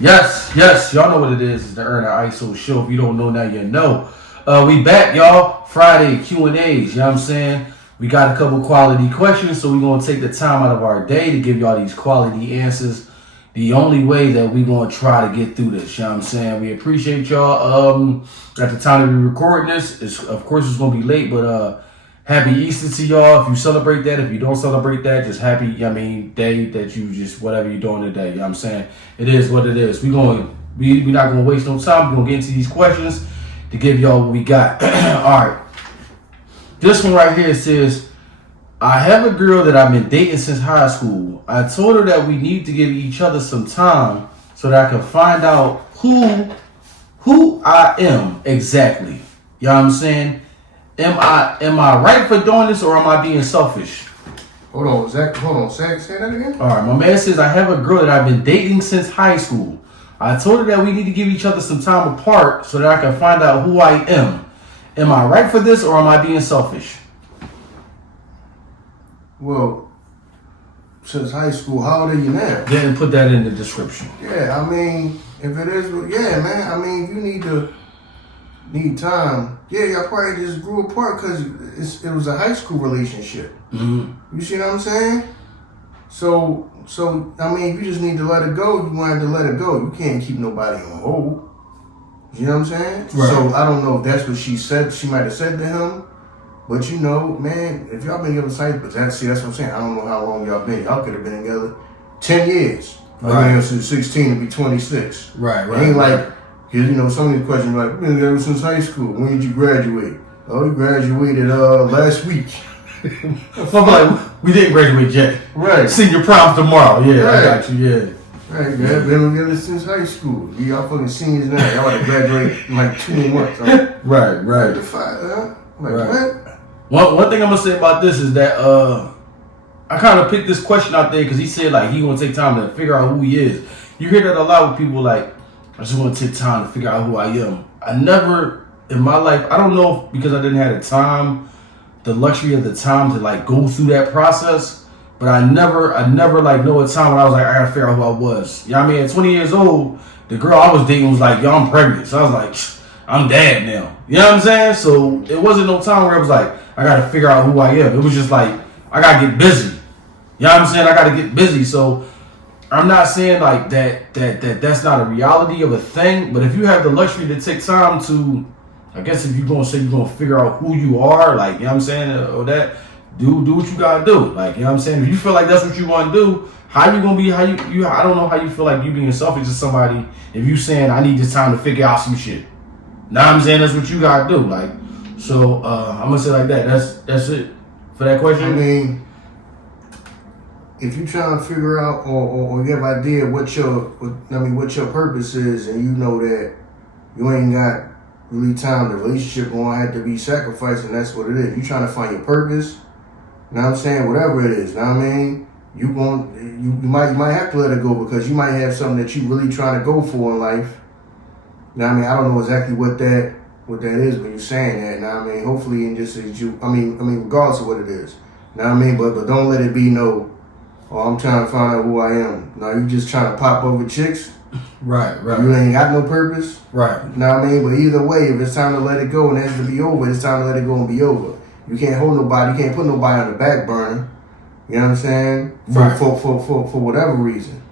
Yes, y'all know what it is. It's the Ern and Iso Show. If you don't know now, you know. We back, y'all. Friday Q&As, you know what I'm saying? We got a couple quality questions, so we're going to take the time out of our day to give y'all these quality answers. The only way that we're going to try to get through this, you know what I'm saying? We appreciate y'all. At the time that we recording this, of course it's going to be late, but happy Easter to y'all. If you celebrate that, if you don't celebrate that, just happy, day that you just, whatever you're doing today, you know what I'm saying? It is what it is. We're not going to waste no time. We're going to get into these questions to give y'all what we got. All right. This one right here says, I have a girl that I've been dating since high school. I told her that we need to give each other some time so that I can find out who I am exactly. You know what I'm saying? Am I right for doing this, or am I being selfish? Hold on, Zach. Hold on, say that again. All right, my man says, I have a girl that I've been dating since high school. I told her that we need to give each other some time apart so that I can find out who I am. Am I right for this, or am I being selfish? Well, since high school, how old are you now? Didn't put that in the description. Yeah, I mean, if it is, yeah, man. I mean, you need time. Yeah, y'all probably just grew apart because it was a high school relationship. Mm-hmm. You see what I'm saying? So I mean, you just need to let it go. You wanted to let it go. You can't keep nobody on hold. You know what I'm saying? Right. So I don't know if that's what she said. She might have said to him. But you know, man, if y'all been together since, but that's what I'm saying. I don't know how long y'all been. Y'all could have been together 10 years. Right. Since 16 to be 26. Right. It ain't like, you know, some of these questions like, been together since high school. When did you graduate? Oh, you graduated last week. I'm like, we didn't graduate yet. Right. Senior prom tomorrow. Yeah, right. I got you. Yeah. Right, man. Been together since high school. Y'all fucking seniors now. Y'all about to graduate in like 2 more months. Huh? Right. Like, the five, huh? Like, right. What? One thing I'm gonna say about this is that I kind of picked this question out there because he said like he gonna take time to figure out who he is. You hear that a lot with people like, I just want to take time to figure out who I am. I never in my life, I don't know if because I didn't have the time, the luxury of the time to like go through that process, but I never like know a time when I was like, I gotta figure out who I was. You know what I mean? At 20 years old, the girl I was dating was like, yo, I'm pregnant. So I was like, I'm dad now. You know what I'm saying? So it wasn't no time where it was like, I gotta figure out who I am. It was just like, I gotta get busy. You know what I'm saying? I gotta get busy. So I'm not saying like that's not a reality of a thing, but if you have the luxury to take time to, I guess if you're gonna say you're gonna figure out who you are, like, you know what I'm saying, or that, do what you gotta do. Like, you know what I'm saying? If you feel like that's what you wanna do, how you gonna be, I don't know how you feel like you being selfish to somebody if you saying I need this time to figure out some shit. Now I'm saying that's what you gotta do. Like, so I'm gonna say like that. That's it for that question. I mean, if you trying to figure out or you have an idea what your purpose is, and you know that you ain't got really time, the relationship gonna have to be sacrificed, and that's what it is. You trying to find your purpose. You know what I'm saying? Whatever it is. You know what I mean? You might have to let it go because you might have something that you really trying to go for in life. You know what I mean? I don't know exactly what that is when you're saying that. You know what I mean? Hopefully, and just as you, I mean, regardless of what it is. You know what I mean? But don't let it be no, oh, I'm trying to find out who I am. No, you just trying to pop over chicks. Right. You ain't got no purpose. Right. You know what I mean? But either way, if it's time to let it go and it has to be over, it's time to let it go and be over. You can't hold nobody. You can't put nobody on the back burner. You know what I'm saying? For whatever reason.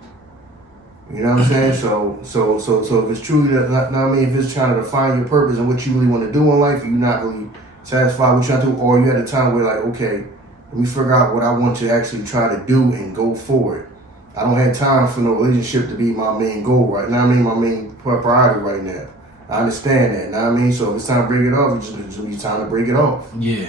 You know what I'm saying? So if it's truly that, know what I mean, if it's trying to define your purpose and what you really want to do in life, you're not really satisfied with what you're trying to do, or you're at a time where like, okay, let me figure out what I want to actually try to do and go for it. I don't have time for no relationship to be my main goal right now. I mean, my main priority right now. I understand that. Know what I mean? So if it's time to break it off, it's just time to break it off. Yeah.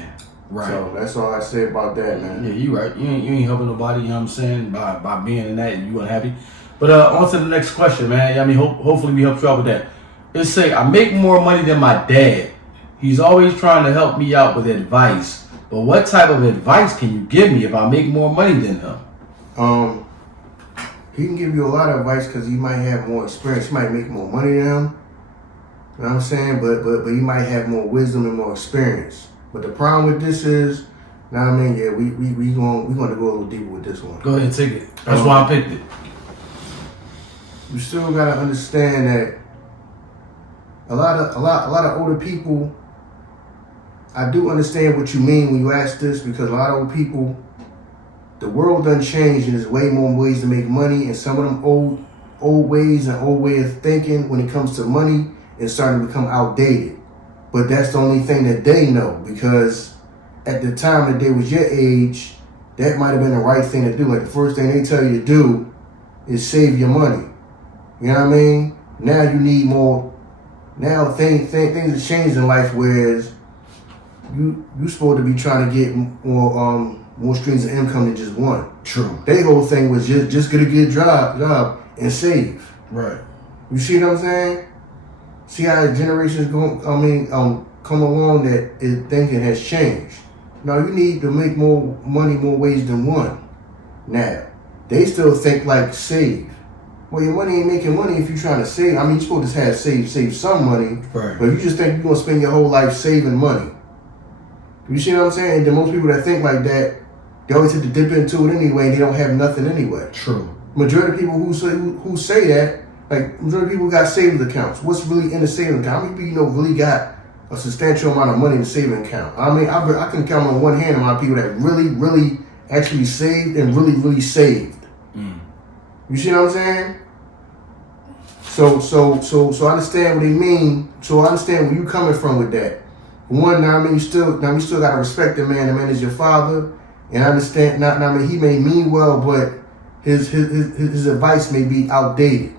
Right. So that's all I say about that, man. Yeah, you right. You ain't helping nobody, you know what I'm saying, by being in that and you unhappy. But on to the next question, man. I mean, hopefully we helped you out with that. It say, I make more money than my dad. He's always trying to help me out with advice. But what type of advice can you give me if I make more money than him? He can give you a lot of advice because he might have more experience. He might make more money than him. You know what I'm saying? But he might have more wisdom and more experience. But the problem with this is, you know what I mean? Yeah, we going to go a little deeper with this one. Go ahead, take it. That's why I picked it. you still gotta understand that a lot of older people. I do understand what you mean when you ask this, because a lot of old people, the world done changed and there's way more ways to make money, and some of them old ways and old way of thinking when it comes to money is starting to become outdated. But that's the only thing that they know, because at the time that they was your age, that might have been the right thing to do. Like the first thing they tell you to do is save your money. You know what I mean? Now you need more. Now things have changed in life, whereas you supposed to be trying to get more streams of income than just one. True. Their whole thing was just get a good job and save. Right. You see what I'm saying? See how the generations come along, that thinking has changed. Now you need to make more money more ways than one. Now they still think like save. Well, your money ain't making money if you're trying to save. I mean, you're supposed to have save some money. Right. But if you just think you're gonna spend your whole life saving money, you see what I'm saying? And then most people that think like that, they always have to dip into it anyway, and they don't have nothing anyway. True. Majority of people who say that, like majority of people got savings accounts. What's really in the savings account? How many people really got a substantial amount of money in the savings account? I mean, I can count on one hand the amount of people that really actually saved and really saved. You see what I'm saying? So I understand what they mean. So I understand where you coming from with that. One, you still gotta respect the man. The man is your father, and I understand. He may mean well, but his advice may be outdated.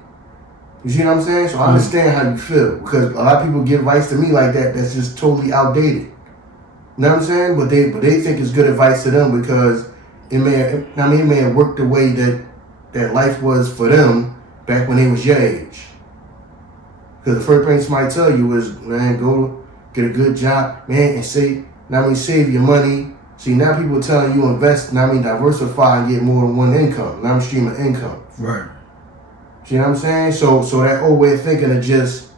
You see what I'm saying? So I understand how you feel, because a lot of people give advice to me like that that's just totally outdated. You know what I'm saying? But they think it's good advice to them because it may have worked the way that life was for them back when they was your age. Because the first thing somebody tell you is, man, go get a good job, man, and save your money. See, now people are telling you invest, diversify and get more than one income, stream of income. Right. See what I'm saying? So that old way of thinking of just,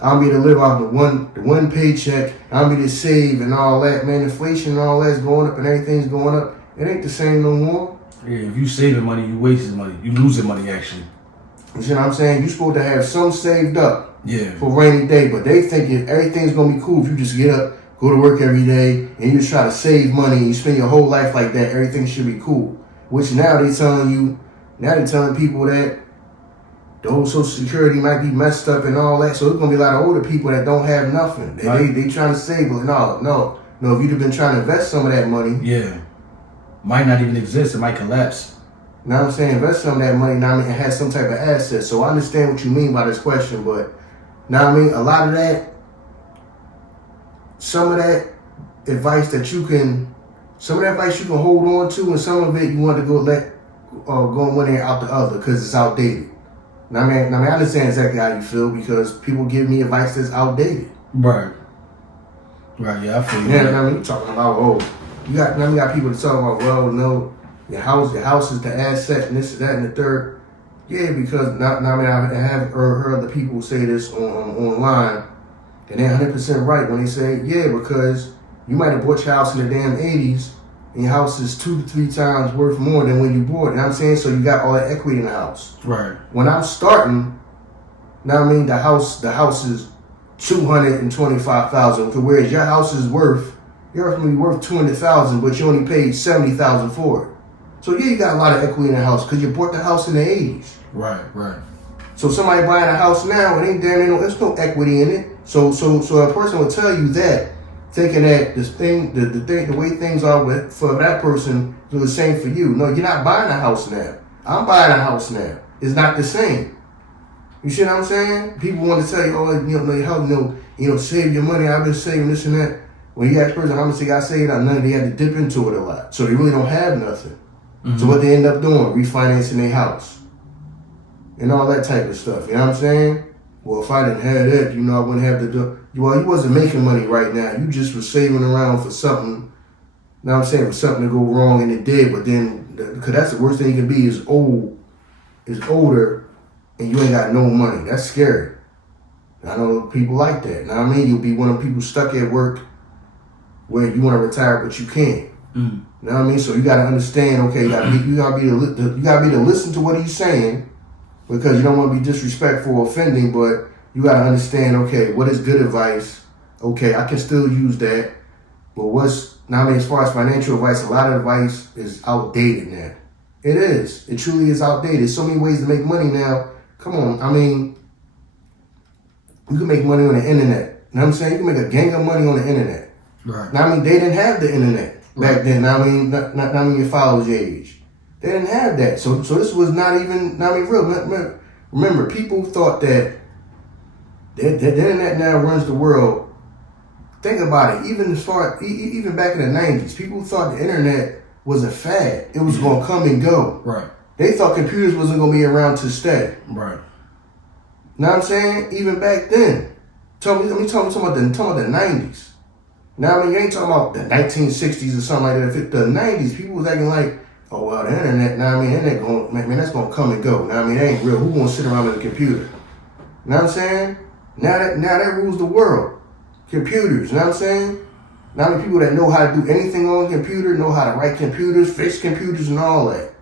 I'm going to live off the one paycheck, I'm going to save and all that, man, inflation and all that's going up and everything's going up. It ain't the same no more. Yeah, if you saving money, you wasting money. You losing money, actually. You see what I'm saying? You're supposed to have some saved up. Yeah. For rainy day, but they think everything's gonna be cool if you just get up, go to work every day, and you just try to save money and you spend your whole life like that. Everything should be cool. Which now they're telling people that the whole Social Security might be messed up and all that. So there's gonna be a lot of older people that don't have nothing. They trying to save, but no. If you'd have been trying to invest some of that money, yeah, might not even exist. It might collapse. Now I'm saying invest some of that money. Now and have some type of asset. So I understand what you mean by this question, but. Now a lot of that, some of that advice you can hold on to, and some of it you want to go one ear out the other because it's outdated. Now I understand exactly how you feel, because people give me advice that's outdated. Right. Right. Yeah, I feel you. Yeah, you're talking about you got people that talk about, well, no, your house is the asset and this, that, and the third. Yeah, because I have heard other people say this online, and they're 100% right when they say, yeah, because you might have bought your house in the damn 80s, and your house is 2 to 3 times worth more than when you bought it. You know what I'm saying? So you got all that equity in the house. Right. When I'm starting, the house is $225,000, whereas your house is worth $200,000, but you only paid $70,000 for it. So yeah, you got a lot of equity in the house because you bought the house in the 80s. Right. So somebody buying a house now, there's no equity in it. So a person will tell you that, thinking that the way things are for that person is the same for you. No, you're not buying a house now. I'm buying a house now. It's not the same. You see what I'm saying? People want to tell you, save your money. I've been saving this and that. When you ask a person how much they got saved, none of they had to dip into it a lot. So they really don't have nothing. Mm-hmm. So what they end up doing, refinancing their house and all that type of stuff. You know what I'm saying? Well, if I didn't have that, I wouldn't have to do. Well, you wasn't making money right now. You just was saving around for something. You know what I'm saying? For something to go wrong, and it did. But then, because that's the worst thing you can be is older, and you ain't got no money. That's scary. I know people like that. Now you'll be one of them people stuck at work where you want to retire, but you can't. Mm. You know what I mean? So you got to understand. Okay, you got to be to listen to what he's saying, because you don't want to be disrespectful or offending, but you got to understand, okay, what is good advice? Okay, I can still use that. But as far as financial advice, a lot of advice is outdated now. It is. It truly is outdated. There's so many ways to make money now. Come on. You can make money on the internet. You know what I'm saying? You can make a gang of money on the internet. Right. Now, they didn't have the internet back then. Now, not your father's age. They didn't have that. So this was not even, real. Remember, people thought that the internet now runs the world. Think about it. Even back in the 90s, people thought the internet was a fad. It was going to come and go. Right. They thought computers wasn't going to be around to stay. Right. Know what I'm saying? Even back then. Talking about the 90s. Now, you ain't talking about the 1960s or something like that. The 90s, people was acting like, oh, well, the internet, that's going to come and go. It ain't real. Who going to sit around with a computer? You know what I'm saying? Now that rules the world. Computers, you know what I'm saying? Now people that know how to do anything on a computer, know how to write computers, fix computers, and all that.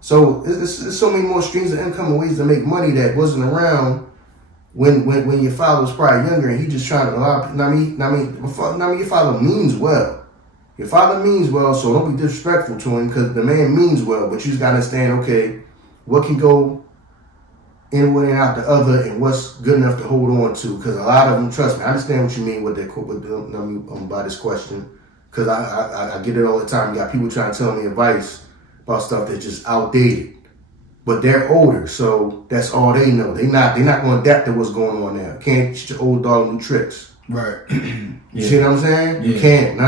So there's so many more streams of income and ways to make money that wasn't around when your father was probably younger, and he just trying to allow. Your father means well. Your father means well, so don't be disrespectful to him, because the man means well. But you just gotta understand, okay, what can go in one and out the other, and what's good enough to hold on to. Because a lot of them, trust me, I understand what you mean by this question. Because I get it all the time. You got people trying to tell me advice about stuff that's just outdated. But they're older, so that's all they know. They're not going to adapt to what's going on now. Can't teach your old dog new tricks. Right. You see what I'm saying? Yeah. You can't.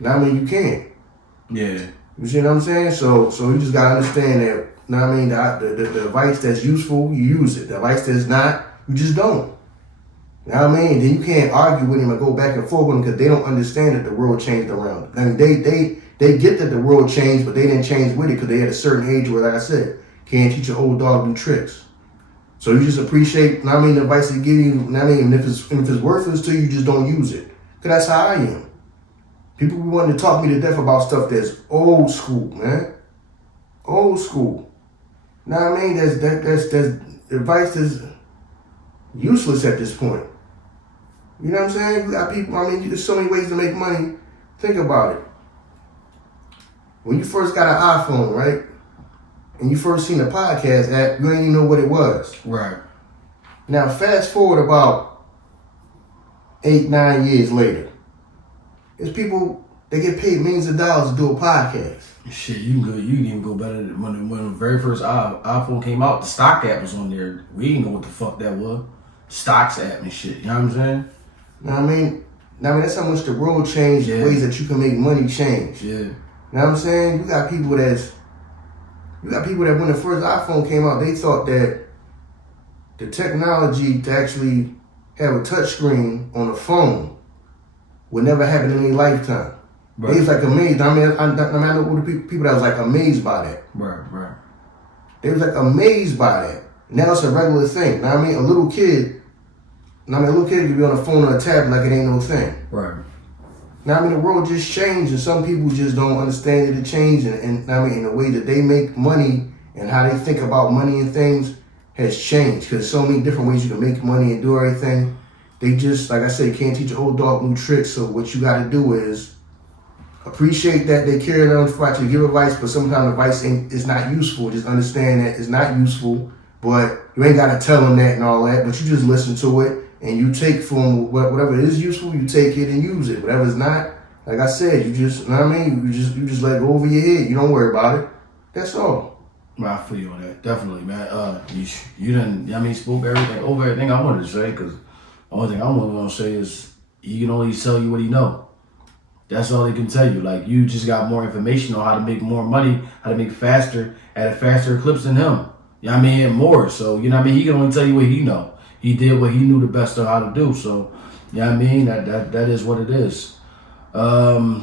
You can't. Yeah. You see what I'm saying? So you just gotta understand that. The advice that's useful, you use it. The advice that's not, you just don't. Then you can't argue with him and go back and forth with him, because they don't understand that the world changed around them. They get that the world changed, but they didn't change with it, because they at a certain age where, like I said, can't teach an old dog new tricks. So you just appreciate, the advice they give you. And if it's worthless to you, you just don't use it. Because that's how I am. People be wanting to talk me to death about stuff that's old school, man. Old school. That's advice that's useless at this point. You know what I'm saying? You got people, there's so many ways to make money. Think about it. When you first got an iPhone, right? And you first seen a podcast app, you didn't even know what it was. Right. Now, fast forward about 8-9 years later. There's people, they get paid millions of dollars to do a podcast. Shit, you can even go better than when the very first iPhone came out. The stock app was on there. We didn't know what the fuck that was. Stocks app and shit. You know what I'm saying? That's how much the world changed. Yeah. The ways that you can make money change. Yeah. You know what I'm saying? You got people that when the first iPhone came out, they thought that the technology to actually have a touchscreen on a phone would never happen in their lifetime. Right. They was like amazed. I know all the people that was like amazed by that. Right. They was like amazed by that. Now it's a regular thing. A little kid could be on a phone or a tablet like it ain't no thing. Right. The world just changed, and some people just don't understand that it changed, and the way that they make money and how they think about money and things has changed, because so many different ways you can make money and do everything. They just, like I said, can't teach a old dog new tricks. So what you got to do is appreciate that they care enough for you to give advice, but sometimes advice is not useful. Just understand that it's not useful, but you ain't got to tell them that and all that, but you just listen to it, and you take from whatever is useful, you take it and use it. Whatever's not, like I said, you just, you just let it go over your head. You don't worry about it. That's all. I feel you on that. Definitely, man. You done, spoke over everything I wanted to say, because the only thing I'm going to say is he can only tell you what he know. That's all he can tell you. Like, you just got more information on how to make more money, how to make faster, at a faster clips than him. And more. So, he can only tell you what he know. He did what he knew the best of how to do. So, that is what it is. The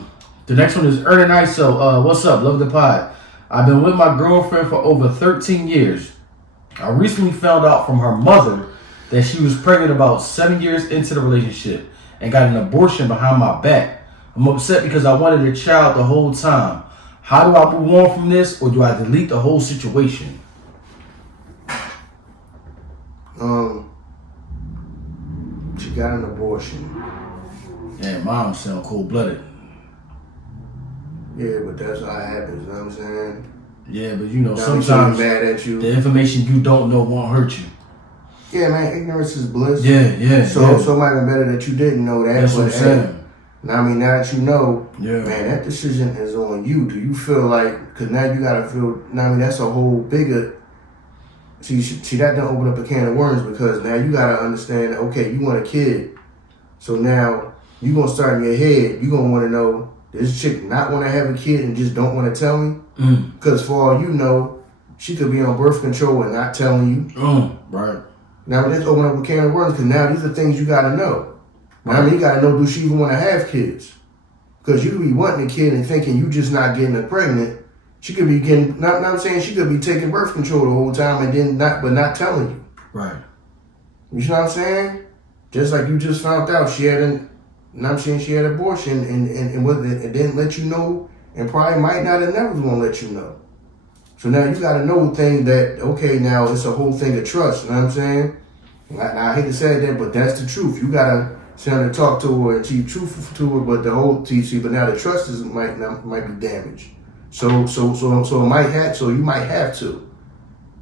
next one is Ern and Iso. What's up? Love the pod. I've been with my girlfriend for over 13 years. I recently found out from her mother that she was pregnant about 7 years into the relationship and got an abortion behind my back. I'm upset because I wanted a child the whole time. How do I move on from this, or do I delete the whole situation? She got an abortion. Yeah, mom sound cold-blooded. Yeah, but that's how it happens, you know what I'm saying? Yeah, but you know, Now sometimes mad at you. The information you don't know won't hurt you. Yeah, man, ignorance is bliss. Yeah. So it might be better that you didn't know that. That's what I'm saying. Now, I mean, now that you know, yeah, man, that decision is on you. Do you feel like, because now you got to feel, now, I mean, that's a whole bigger, see, that don't open up a can of worms, because now you got to understand, okay, you want a kid. So now you going to start in your head, you going to want to know, does this chick not want to have a kid and just don't want to tell me? Because for all you know, she could be on birth control and not telling you. Right. Now let's open up a can of worms, because now these are things you got to know. Now, I mean, you got to know, do she even want to have kids? Because you could be wanting a kid and thinking you just not getting her pregnant. She could be getting, not I'm saying she could be taking birth control the whole time and then not telling you. Right. You know what I'm saying? Just like you just found out she had she had abortion and didn't let you know, and probably might not have never gonna let you know. So now you got to know thing that, okay, now it's a whole thing of trust. You know what I'm saying? I hate to say that, but that's the truth. You got to sit down and talk to her and be truthful to her, but the whole TC, but now the trust might be damaged. So it might have, so you might have to,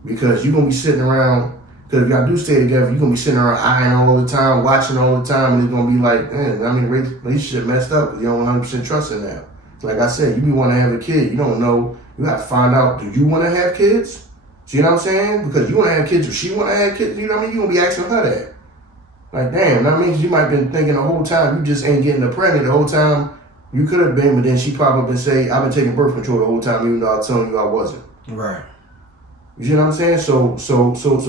because you're gonna be sitting around, because if y'all do stay together, you're gonna be sitting around eyeing all the time, watching all the time, and it's gonna be like, man, I mean, relationship messed up because you don't 100% trust her now. Like I said, you be want to have a kid, you don't know, you gotta find out, do you want to have kids? So you know what I'm saying? Because you want to have kids, if she want to have kids, you know what I mean? You gonna be asking her that. Like, damn, that means you might have been thinking the whole time you just ain't getting her pregnant the whole time. You could have been, but then she probably been saying, I've been taking birth control the whole time, even though I was telling you I wasn't. Right. You know what I'm saying? So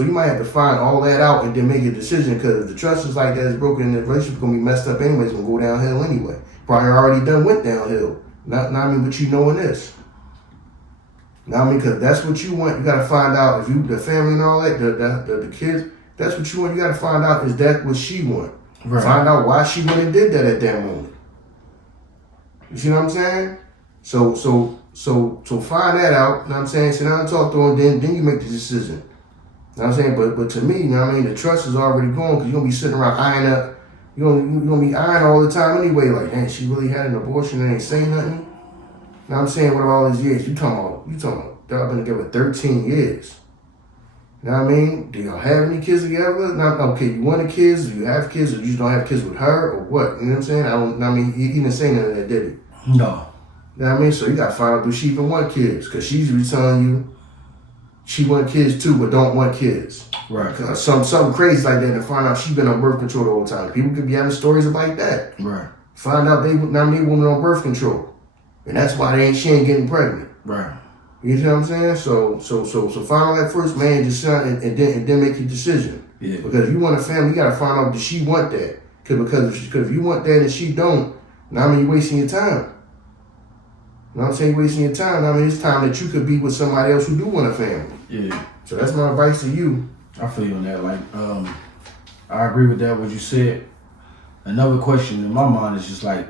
you might have to find all that out and then make a decision, because if the trust is like that, is broken, the relationship's gonna be messed up anyway. It's gonna go downhill anyway. Probably already done went downhill. Not I mean, but you knowing this. Now I mean, because that's what you want. You gotta find out if you, the family and all that, the kids. That's what you want. You got to find out, is that what she want? Right. Find out why she went and did that at that moment. You see what I'm saying? So find that out. You know what I'm saying? Sit down and talk to her, and then you make the decision. You know what I'm saying? But to me, you know what I mean, the trust is already gone, because you're gonna be sitting around eyeing up. You're gonna be eyeing all the time anyway. Like, man, she really had an abortion and ain't saying nothing. You know what I'm saying? What about all these years? You talking about? Y'all been together 13 years. You know what I mean? Do y'all have any kids together? Now, okay, you want kids? Do you have kids, or you just don't have kids with her, or what? You know what I'm saying? I mean, he didn't say none of that, did he? No. You know what I mean? So you got to find out, do she even want kids? Because she's telling you she want kids too, but don't want kids. Right. Cause something crazy like that, and find out she been on birth control the whole time. People could be having stories like that. Right. Find out women on birth control, and that's why she ain't getting pregnant. Right. You know what I'm saying? So find out that first, man, just and then make your decision. Yeah. Because if you want a family, you gotta find out, does she want that? Because if you want that and she don't, now I mean, you're wasting your time. You know what I'm saying? You're wasting your time. I mean, it's time that you could be with somebody else who do want a family. Yeah. So that's my advice to you. I feel you on that. Like, I agree with that, what you said. Another question in my mind is just like,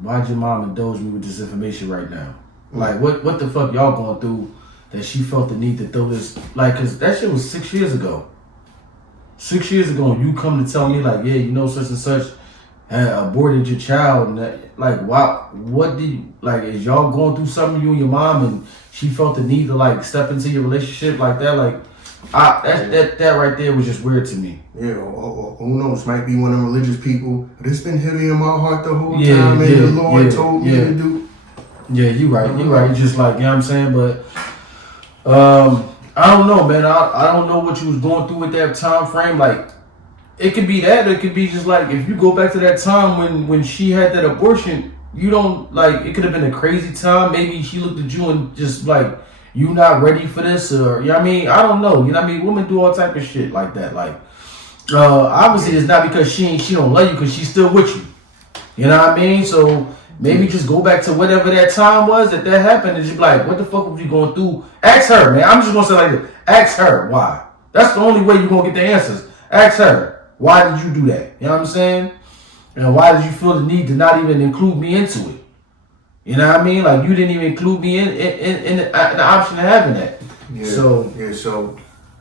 why'd your mom indulge me with this information right now? Like, what the fuck y'all going through that she felt the need to throw this? Like, because that shit was 6 years ago. 6 years ago, and you come to tell me, like, yeah, you know, such and such had aborted your child. And that, like, why, what did you, like, is y'all going through something, you and your mom, and she felt the need to, like, step into your relationship like that? Like, that right there was just weird to me. Yeah, who knows? Might be one of them religious people. This been heavy in my heart the whole time, and the Lord told me to do. Yeah, you right. You right. Just like, you know what I'm saying? But I don't know, man. I don't know what you was going through at that time frame. Like, it could be that. It could be just like, if you go back to that time when she had that abortion, you don't, like, it could have been a crazy time. Maybe she looked at you and just like, you not ready for this, or, you know what I mean? I don't know. You know what I mean? Women do all type of shit like that. Like, obviously it's not because she don't love you, because she's still with you. You know what I mean? So maybe just go back to whatever that time was that happened, and just be like, what the fuck was you going through? Ask her, man. I'm just going to say like this. Ask her why. That's the only way you're going to get the answers. Ask her, why did you do that? You know what I'm saying? And why did you feel the need to not even include me into it? You know what I mean? Like, you didn't even include me in the option of having that. Yeah. So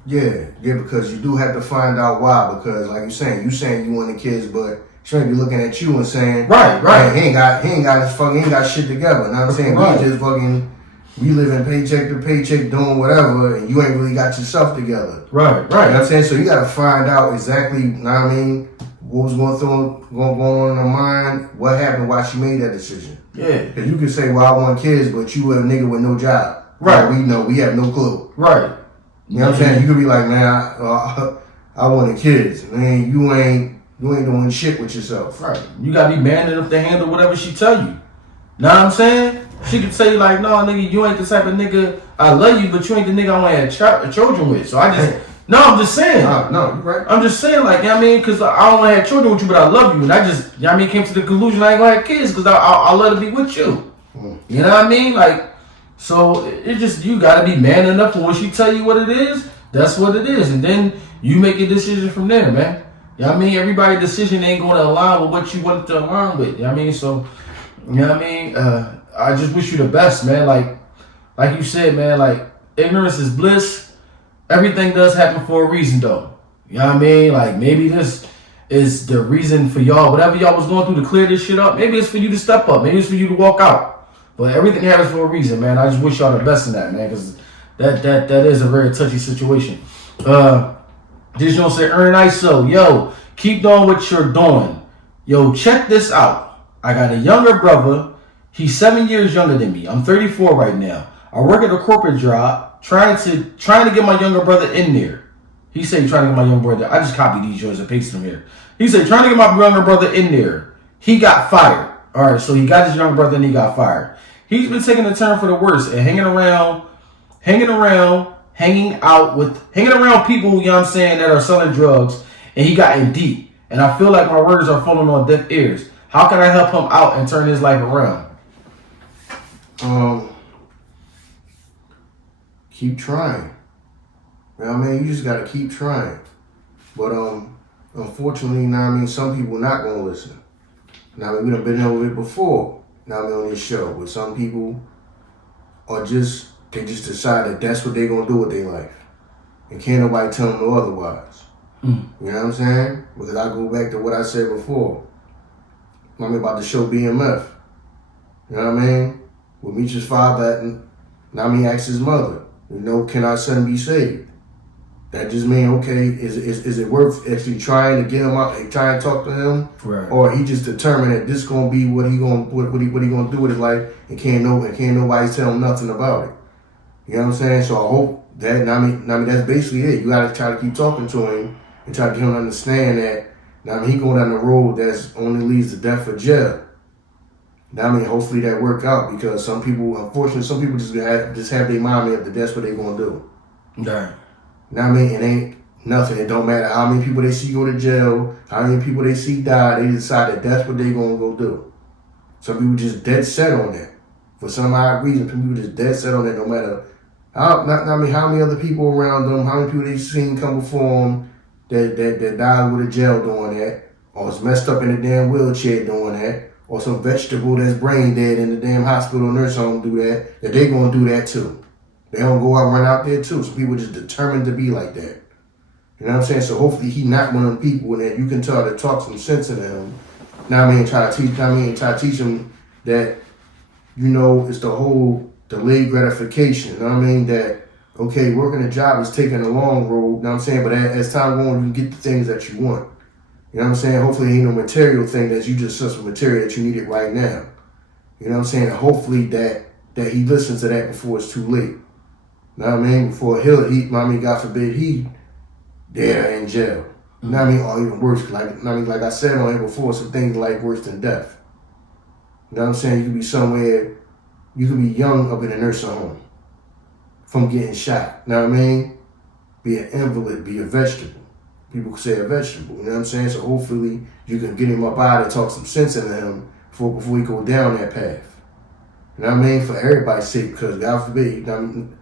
Yeah, because you do have to find out why. Because like you saying you want the kids, but she may be looking at you and saying, right, he ain't got shit together. You know what I'm saying? Right. We just fucking, we living paycheck to paycheck, doing whatever, and you ain't really got yourself together. Right. You know what I'm saying? So you got to find out exactly, you know what I mean, what was going on in her mind, what happened, why she made that decision. Yeah. Because you can say, well, I want kids, but you a nigga with no job. Right. We have no clue. Right. You know what I'm saying? You could be like, man, I wanted kids. Man, you ain't doing shit with yourself. Right. You gotta be man enough to handle whatever she tell you. Know what I'm saying? She could say like, no, nigga, you ain't the type of nigga, I love you, but you ain't the nigga I want to have children with. So I just, I'm just saying. No, you're right. I'm just saying, like, you know what I mean? Because I don't want to have children with you, but I love you. And I just, you know what I mean, came to the conclusion I ain't going to have kids because I love to be with you. You know what I mean? Like, so it just, you got to be man enough for when she tell you what it is, that's what it is. And then you make a decision from there, man. You know what I mean? Everybody's decision ain't going to align with what you want to align with. You know what I mean? So, you know what I mean? I just wish you the best, man. Like you said, man, like, ignorance is bliss. Everything does happen for a reason, though. You know what I mean? Like, maybe this is the reason for y'all, whatever y'all was going through to clear this shit up. Maybe it's for you to step up. Maybe it's for you to walk out. But everything happens for a reason, man. I just wish y'all the best in that, man, because that is a very touchy situation. This you don't say, Ern and Iso, yo, keep doing what you're doing. Yo, check this out. I got a younger brother. He's 7 years younger than me. I'm 34 right now. I work at a corporate job, trying to get my younger brother in there. He said trying to get my younger brother. I just copied these yours and pasted them here. He said trying to get my younger brother in there. He got fired. All right, so he got his younger brother and he got fired. He's been taking a turn for the worse and hanging around people, you know what I'm saying, that are selling drugs, and he got in deep. And I feel like my words are falling on deaf ears. How can I help him out and turn his life around? Keep trying. You know what I mean? You just gotta keep trying. But unfortunately, you know what I mean, some people not gonna listen. Now, we done been over it before, now we on this show, but some people are just, they just decide that that's what they gonna do with their life. And can't nobody tell them no otherwise. You know what I'm saying? Because I go back to what I said before. I mean, about the show BMF. You know what I mean? When Meech's father, asked his mother, you know, can our son be saved? That just mean, okay, is it worth actually trying to get him out and try and talk to him? Right. Or he just determined that this gonna be what he gonna do with his life and can't nobody tell him nothing about it. You know what I'm saying? So I hope that, I mean that's basically it. You gotta try to keep talking to him and try to get him to understand that he going down the road that's only leads to death or jail. Hopefully that work out, because some people just have their mind made up that that's what they gonna do. Right. It ain't nothing. It don't matter how many people they see go to jail, how many people they see die, they decide that that's what they gonna go do. Some people just dead set on that. For some odd reason, people just dead set on that no matter how many other people around them, how many people they seen come before them that died with a jail doing that, or is messed up in a damn wheelchair doing that, or some vegetable that's brain dead in the damn hospital or nurse home do that they gonna do that too. They don't go out and run out there too. So people just determined to be like that. You know what I'm saying? So hopefully he not one of them people that you can tell to talk some sense into him. Try to teach him that, you know, it's the whole delayed gratification. You know what I mean? That, okay, working a job is taking a long road, you know what I'm saying? But as time goes on, you get the things that you want. You know what I'm saying? Hopefully it ain't no material thing that you just some material that you need it right now. You know what I'm saying? And hopefully that he listens to that before it's too late. You know what I mean? Before God forbid, he dead in jail. You know what I mean? Or even worse, like I said on here before, some things like worse than death. You know what I'm saying? You could be somewhere, you could be young up in a nursing home from getting shot. You know what I mean? Be an invalid, be a vegetable. People could say a vegetable. You know what I'm saying? So hopefully you can get him up out and talk some sense into him before he go down that path. You know what I mean? For everybody's sake, because God forbid, he can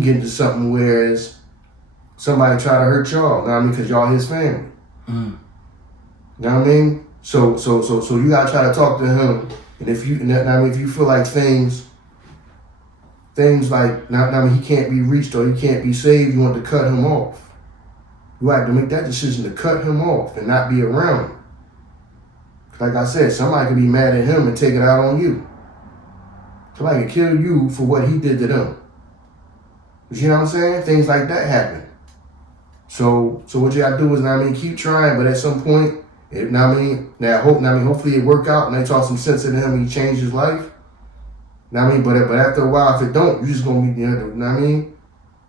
get into something whereas somebody try to hurt y'all, you know what I mean? Because y'all his family. You know what I mean? So you gotta try to talk to him, and if you feel like things things like, now he can't be reached or he can't be saved, you want to cut him off. You have to make that decision to cut him off and not be around him. Like I said, somebody could be mad at him and take it out on you. Somebody could kill you for what he did to them. You know what I'm saying? Things like that happen. So what you gotta do is, keep trying, but at some point, hopefully it work out and they talk some sense into him and he changed his life. But after a while, if it don't, you're just gonna be,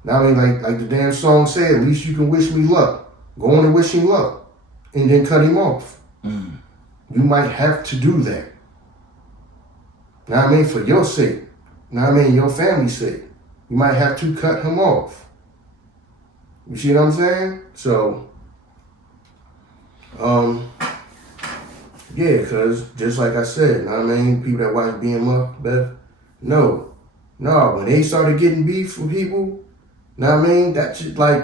like the damn song said, at least you can wish me luck. Go on and wish him luck, and then cut him off. You might have to do that. For your sake. Your family's sake. You might have to cut him off. You see what I'm saying? So, because just like I said, people that watch BMF, Beth, no, when they started getting beef with people, that shit, like,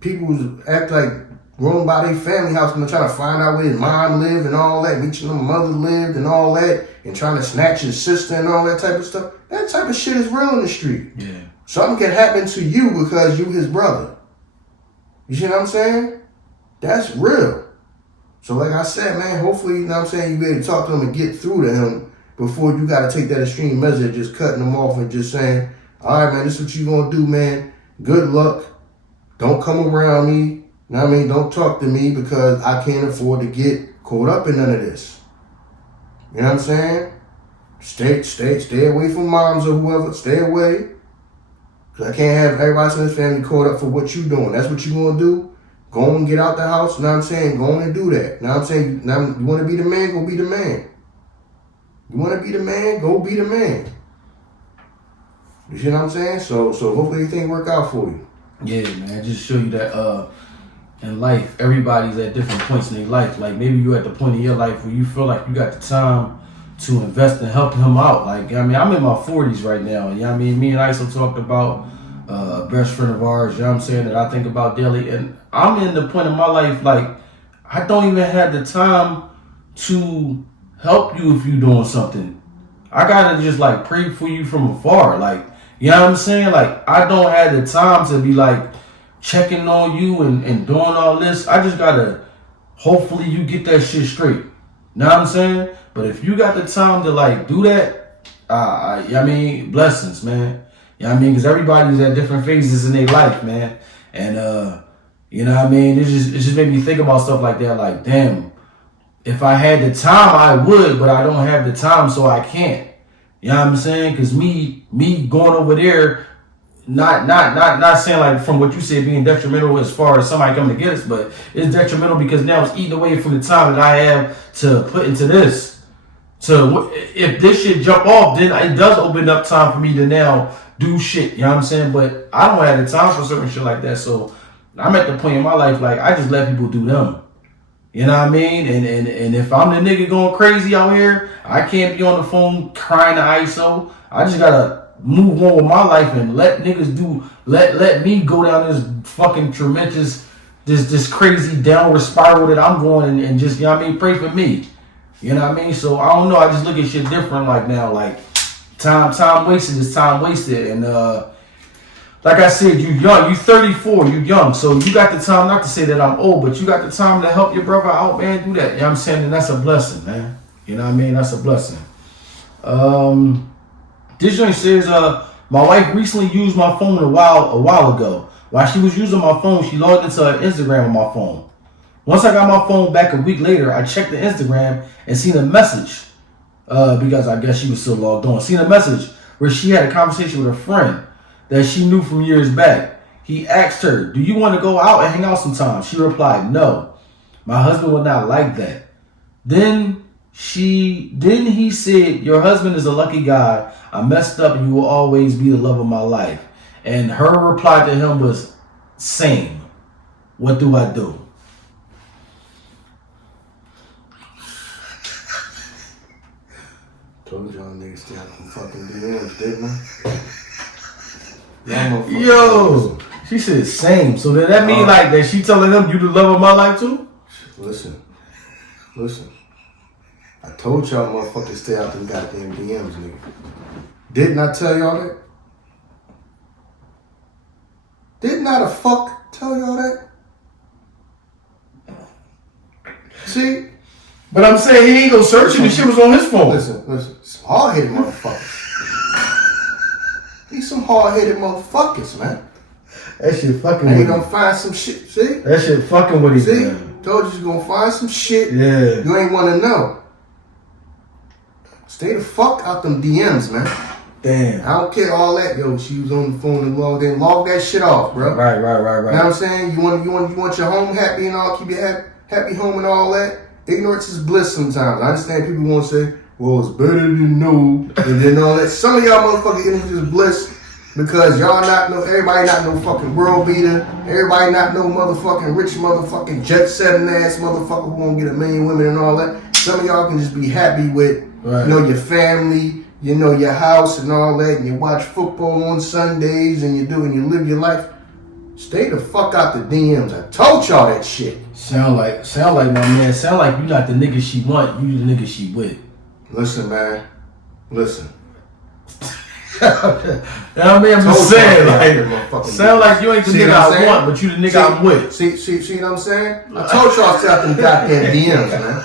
people act like roam by their family house and trying to find out where his mom lived and all that, meet your mother lived and all that, and trying to snatch his sister and all that type of stuff. That type of shit is real in the street. Yeah. Something can happen to you because you his brother. You see what I'm saying? That's real. So like I said, man, hopefully, you be able to talk to him and get through to him before you got to take that extreme measure of just cutting him off and just saying, all right, man, this is what you going to do, man. Good luck. Don't come around me. Don't talk to me because I can't afford to get caught up in none of this. You know what I'm saying? Stay away from moms or whoever. Stay away. Because I can't have everybody in this family caught up for what you doing. That's what you going to do? Go and get out the house. Go on and do that. You want to be the man? Go be the man. You want to be the man? Go be the man. You see what I'm saying? So hopefully everything work out for you. Yeah, man. Just show you that in life, everybody's at different points in their life. Like maybe you're at the point in your life where you feel like you got the time to invest in helping him out. Like, I'm in my 40s right now. Me and Iso talked about a best friend of ours, that I think about daily. And I'm in the point in my life, like, I don't even have the time to help you if you're doing something. I gotta just like pray for you from afar. Like, you know what I'm saying? Like, I don't have the time to be like checking on you and doing all this. I just gotta, hopefully you get that shit straight. Know what I'm saying? But if you got the time to like do that, blessings, man. Because everybody's at different phases in their life, man. And it just made me think about stuff like that. Like, damn, if I had the time, I would, but I don't have the time, so I can't. You know what I'm saying? Because me going over there, not saying like from what you said being detrimental as far as somebody coming to get us, but it's detrimental because now it's eating away from the time that I have to put into this. So if this shit jump off, then it does open up time for me to now do shit. You know what I'm saying? But I don't have the time for certain shit like that. So I'm at the point in my life like I just let people do them. You know what I mean? And if I'm the nigga going crazy out here, I can't be on the phone crying to ISO. I just gotta move on with my life and let niggas let me go down this fucking tremendous, this crazy downward spiral that I'm going and just, you know what I mean, pray for me. You know what I mean? So I don't know, I just look at shit different like now, like time wasted is time wasted. And like I said, you young, you 34, you young, so you got the time, not to say that I'm old, but you got the time to help your brother out, man, do that. You know what I'm saying? And that's a blessing, man. You know what I mean? That's a blessing. This joint says, my wife recently used my phone a while ago. While she was using my phone, she logged into her Instagram on my phone. Once I got my phone back a week later, I checked the Instagram and seen a message, because I guess she was still logged on, seen a message where she had a conversation with a friend that she knew from years back. He asked her, do you want to go out and hang out sometime? She replied, no. My husband would not like that. Then he said, your husband is a lucky guy. I messed up and you will always be the love of my life. And her reply to him was, same. What do I do? Told y'all niggas stay out them fucking DMs, didn't I? Yo, she said same. So did that mean like that she telling him you the love of my life too? Listen. I told y'all motherfuckers stay out them goddamn DMs, nigga. Didn't I tell y'all that? Didn't I the fuck tell y'all that? See? But I'm saying he ain't go searching. The shit was on his phone. Listen. Some hard-headed motherfuckers. These some hard-headed motherfuckers, man. That shit fucking and with you gonna find some shit, see? That shit fucking with him. See? Man. Told you gonna find some shit you ain't wanna know. Stay the fuck out them DMs, man. Damn. I don't care all that. Yo, she was on the phone and logged in. Log that shit off, bro. Right. You know what I'm saying? You want your home happy and all, keep your happy home and all that. Ignorance is bliss sometimes. I understand people want to say, well, it's better than no, and then all that. Some of y'all motherfucking ignorance is bliss because y'all everybody not no fucking world beater. Everybody not no motherfucking rich motherfucking jet setting ass motherfucker who won't get a million women and all that. Some of y'all can just be happy with, your family, your house and all that, and you watch football on Sundays and you live your life. Stay the fuck out the DMs. I told y'all that shit. Sound like my man. Sound like you not the nigga she want. You the nigga she with. Listen, man. Listen. I mean, I'm just saying, sound like you ain't the nigga I want, but you the nigga I'm with. See what I'm saying? I told y'all stay out them goddamn DMs, man.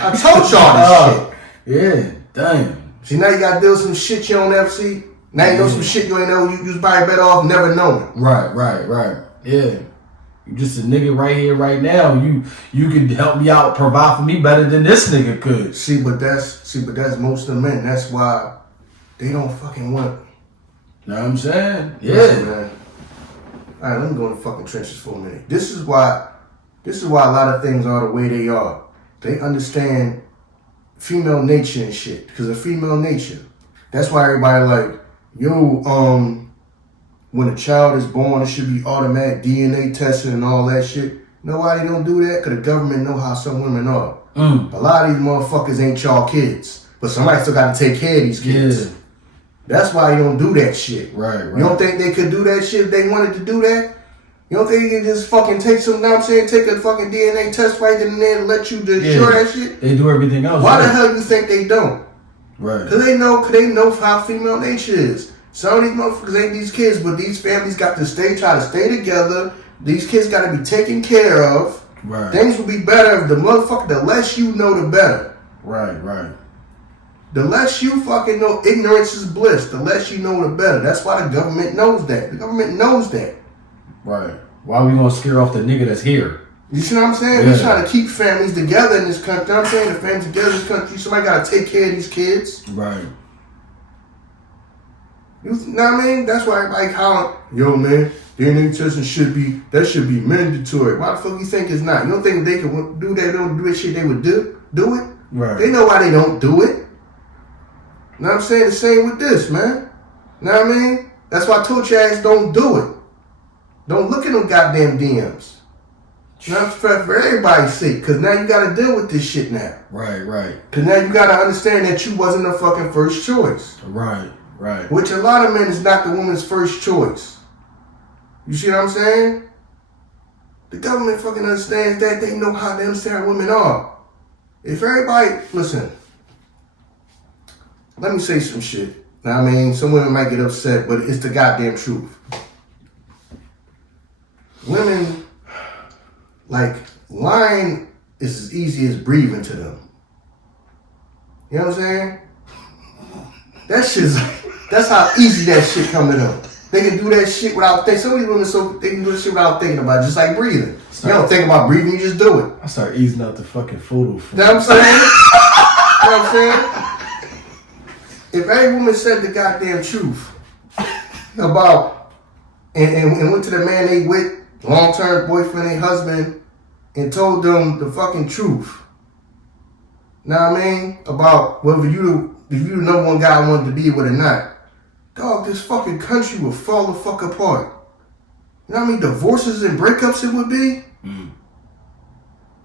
I told y'all this shit. Yeah, damn. See, now you gotta deal with some shit you don't ever see. Now you know some shit you ain't know. You just probably better off never knowing. Right. Yeah. You just a nigga right here, right now. You could help me out, provide for me better than this nigga could. See, but that's most of the men. That's why they don't fucking want. Know what I'm saying? Yeah. Listen, man. All right, let me go in the fucking trenches for a minute. This is why a lot of things are the way they are. They understand female nature and shit because of female nature. That's why everybody like, yo, when a child is born, it should be automatic DNA testing and all that shit. Know why they don't do that? Because the government know how some women are. A lot of these motherfuckers ain't y'all kids. But somebody still got to take care of these kids. Yeah. That's why you don't do that shit. Right. You don't think they could do that shit if they wanted to do that? You don't think they can just fucking take take a fucking DNA test right then and there and let you ensure that shit? They do everything else. Why the hell you think they don't? Right. Because they know how female nature is. Some of these motherfuckers ain't these kids, but these families got to try to stay together. These kids got to be taken care of. Right. Things will be better if the less you know, the better. Right. The less you fucking know, ignorance is bliss. The less you know, the better. That's why the government knows that. The government knows that. Right. Why we gonna scare off the nigga that's here? You see what I'm saying? Yeah. We trying to keep families together in this country. I'm saying the families together in this country. Somebody got to take care of these kids. Right. You know what I mean? That's why everybody hollering, yo man, DNA testing should be mandatory. Why the fuck you think it's not? You don't think if they could do that, don't do that shit, they would do it? Right. They know why they don't do it. Know what I'm saying? The same with this, man. Know what I mean? That's why I told your ass don't do it. Don't look at them goddamn DMs. Not for everybody's sake, because now you got to deal with this shit now. Right. Because now you got to understand that you wasn't the fucking first choice. Right. Which a lot of men is not the woman's first choice. You see what I'm saying? The government fucking understands that. They know how they understand how women are. If everybody, listen, let me say some shit. Now, I mean, some women might get upset, but it's the goddamn truth. Women, like, lying is as easy as breathing to them. You know what I'm saying? That shit's, that's how easy that shit come to them. They can do that shit without thinking. Some of these women, they can do this shit without thinking about it, just like breathing. You don't think about breathing, you just do it. I start easing out the fucking photo. You know what I'm saying? You know what I'm saying? If every woman said the goddamn truth about, and went to the man they with, long-term boyfriend and husband, and told them the fucking truth. Know what I mean? About whether if you the number one guy I wanted to be with or not. Dog, this fucking country would fall the fuck apart. You know how many divorces and breakups it would be?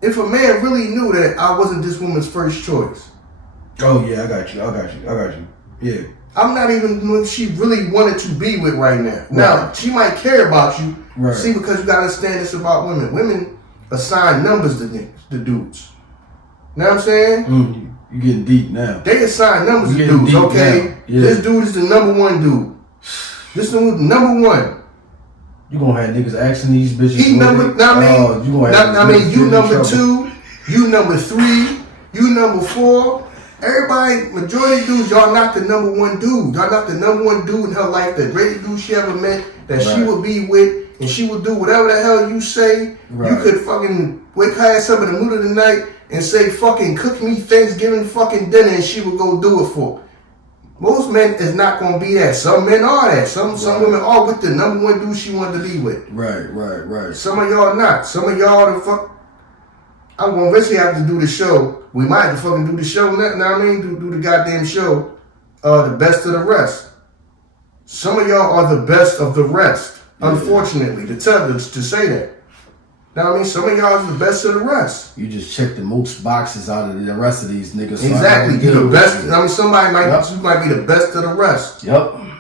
If a man really knew that I wasn't this woman's first choice. Oh yeah, I got you. Yeah. I'm not even who she really wanted to be with right now. Now, she might care about you. Right. See, because you gotta understand this about women. Women assign numbers to niggas, to dudes. You know what I'm saying? You getting deep now. They assign numbers to dudes, okay? Yeah. This dude is the number one dude. This dude is the number one. You gonna have niggas asking these bitches. He number, you number 2, you number 3, you number 4. Everybody, majority of dudes, y'all not the number 1 dude. Y'all not the number 1 dude in her life, the greatest dude she ever met, that she would be with, and she would do whatever the hell you say. Right. You could fucking wake her ass up in the middle of the night and say, fucking cook me Thanksgiving fucking dinner, and she would go do it for. Most men is not gonna be that. Some men are that. Some women are with the number 1 dude she wanted to be with. Right. Some of y'all not. Some of y'all the fuck. I'm gonna eventually have to do the show. We might have to fucking do the show. Know what I mean? Do the goddamn show. The best of the rest. Some of y'all are the best of the rest. Yeah. Unfortunately, to say that. Know what I mean? Some of y'all is the best of the rest. You just check the most boxes out of the rest of these niggas. Exactly. You're the best. I mean, somebody you might be the best of the rest. Yep. Know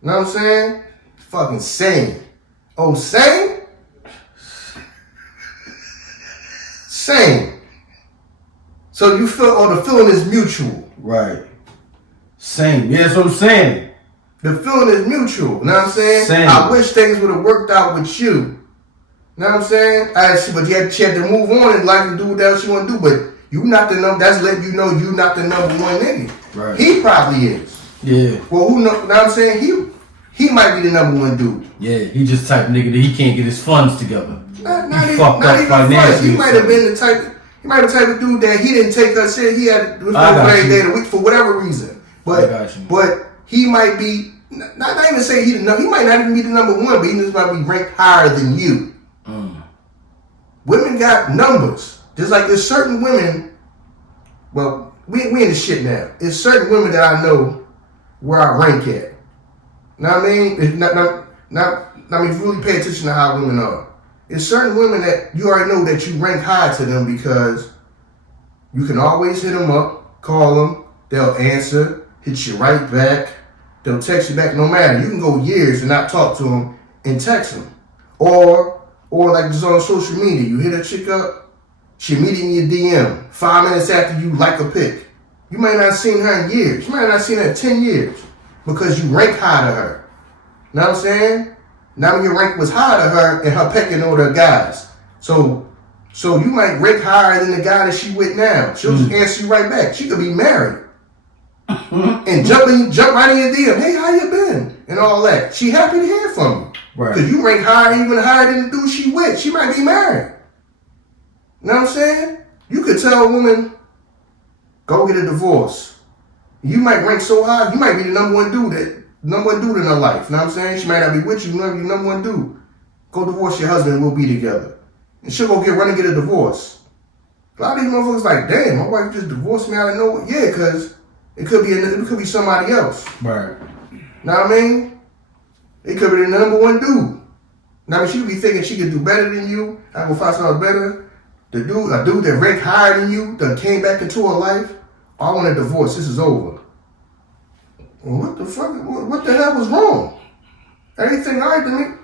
what I'm saying? Fucking sane. Oh, sane? Same. So you feel, the feeling is mutual. Right. Same. Yeah, that's what I'm saying. The feeling is mutual. You know what I'm saying? Same. I wish things would have worked out with you. You know what I'm saying? But she had to move on in life and do what else she want to do. But you not the number. That's letting you know you not the number 1 nigga. Right. He probably is. Yeah. Well, who know? You know what I'm saying? He might be the number 1 dude. Yeah. He just type of nigga that he can't get his funds together. Not even financially. He might have been the type. He might have the type of dude that he didn't take her shit. He had to every day of the week for whatever reason. But he might be not even say he might not even be the number 1, but he just might be ranked higher than you. Women got numbers. Just like there's certain women. Well, we in the shit now. There's certain women that I know where I rank at. Know what I mean? I mean, really pay attention to how women are. There's certain women that you already know that you rank high to them because you can always hit them up, call them, they'll answer, hit you right back, they'll text you back no matter. You can go years and not talk to them and text them. Or like just on social media, you hit a chick up, she meet in your DM 5 minutes after you like a pic. You might not have seen her in years. You might not have seen her in 10 years because you rank high to her. Know what I'm saying? Now your rank was higher to her and her pecking order of guys. So you might rank higher than the guy that she with now. She'll just answer you right back. She could be married. And jump right in your DM. Hey, how you been? And all that. She happy to hear from you. Right. Because you rank even higher than the dude she with. She might be married. Know what I'm saying? You could tell a woman, go get a divorce. You might rank so high, you might be the number 1 dude in her life. You know what I'm saying? She might not be with you, you might be the number 1 dude. Go divorce your husband and we'll be together. And she'll go run and get a divorce. A lot of these motherfuckers like, damn, my wife just divorced me out of nowhere. Yeah, because it could be somebody else. Right. Know what I mean? It could be the number 1 dude. Now, I mean, she could be thinking she could do better than you. I go find something better. A dude that ranked higher than you, that came back into her life. I want a divorce. This is over. Well, what the fuck? What the hell was wrong? Everything all right to me?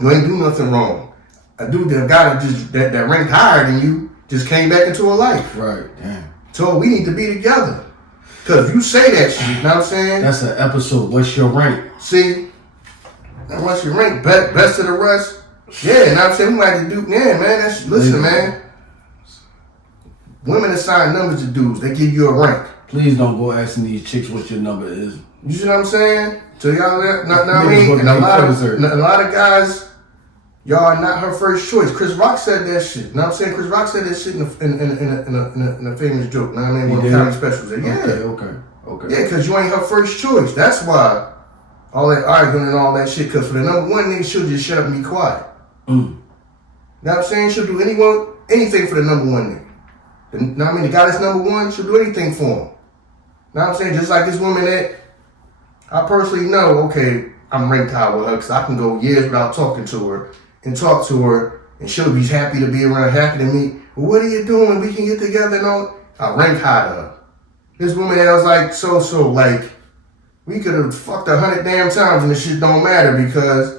You ain't do nothing wrong. A dude that ranked higher than you just came back into her life. Right, damn. So we need to be together. Because if you say that shit, you know what I'm saying? That's an episode. What's your rank? See? And once you rank best of the rest, yeah, you know what I'm saying? We might have to do, yeah, man. Listen, man. Women assign numbers to dudes. They give you a rank. Please don't go asking these chicks what your number is. You see what I'm saying? So y'all, know what I mean? And a lot of guys, y'all are not her first choice. Chris Rock said that shit. You know what I'm saying? Chris Rock said that shit in a famous joke. You know what I mean? One of the comedy specials. Yeah. Okay. Yeah, because you ain't her first choice. That's why all that arguing and all that shit. Because for the number 1 nigga, she'll just shut up and be quiet. You know what I'm saying? She'll do anything for the number 1 nigga. You know what I mean? The guy that's number 1, she'll do anything for him. You know what I'm saying? Just like this woman that I personally know, okay, I'm ranked high with her because I can go years without talking to her and talk to her and she'll be happy to be around, happy to meet. Well, what are you doing? We can get together and all. I rank high to her. This woman that was like, like, we could have fucked 100 damn times and this shit don't matter because,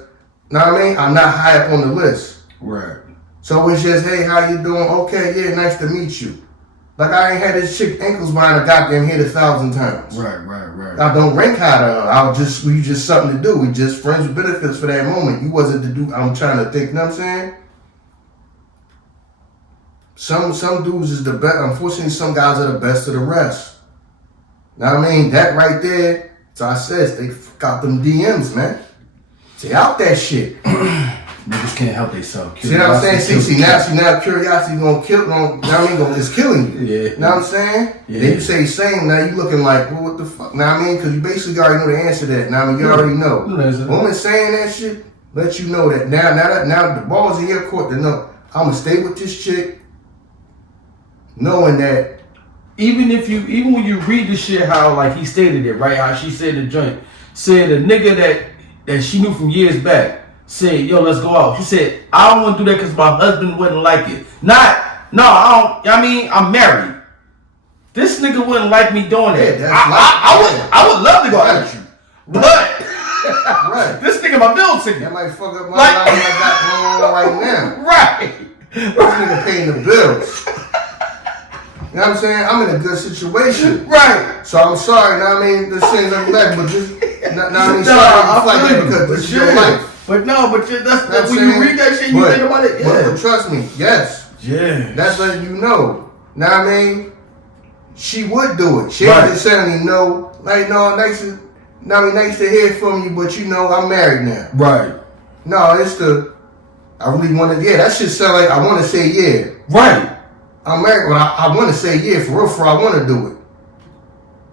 you know what I mean? I'm not high up on the list. Right. So it's just, hey, how you doing? Okay, yeah, nice to meet you. Like I ain't had this chick ankles mine I goddamn hit 1,000 times. Right. I don't rank high to her. We just something to do. We just friends with benefits for that moment. You wasn't to do. I'm trying to think. You know what I'm saying? Some dudes is the best. Unfortunately, some guys are the best of the rest. Know what I mean? That right there. So I says they got them DMs, man. Stay out that shit. Niggas can't help themselves. See what I'm saying? See now curiosity gonna kill. It's killing you. Yeah. Know what I'm saying? Yeah. Then you say same. Now you looking like, well, what the fuck? Know what I mean? Because you basically already know the answer to that. Know what I mean? You already know. Woman saying that shit, let you know that now the ball's in your court to know I'm gonna stay with this chick, knowing that. Even when you read the shit, how like he stated it, right? How she said the joint, said a nigga that she knew from years back. Said, yo, let's go out. She said, I don't want to do that because my husband wouldn't like it. I don't. I mean, I'm married. This nigga wouldn't like me doing that. I would love to go out with you, but right. This nigga my bill ticket. That might fuck up my life I got going on right now. Right. This nigga paying the bills. You know what I'm saying? I'm in a good situation. Right. So I'm sorry. Know what I mean? This thing's like that, but just sorry that because this is your life. But that's when you read that shit, you think about it. Yeah. But trust me, yes. Yeah. That's letting you know. Know what I mean? She would do it. She ain't just saying no. Like no, nice to hear from you, but you know I'm married now. Right. No, it's I really want to. Yeah, that shit sound like I want to say yeah. Right. I'm married, but I want to say yeah for real. I want to do it.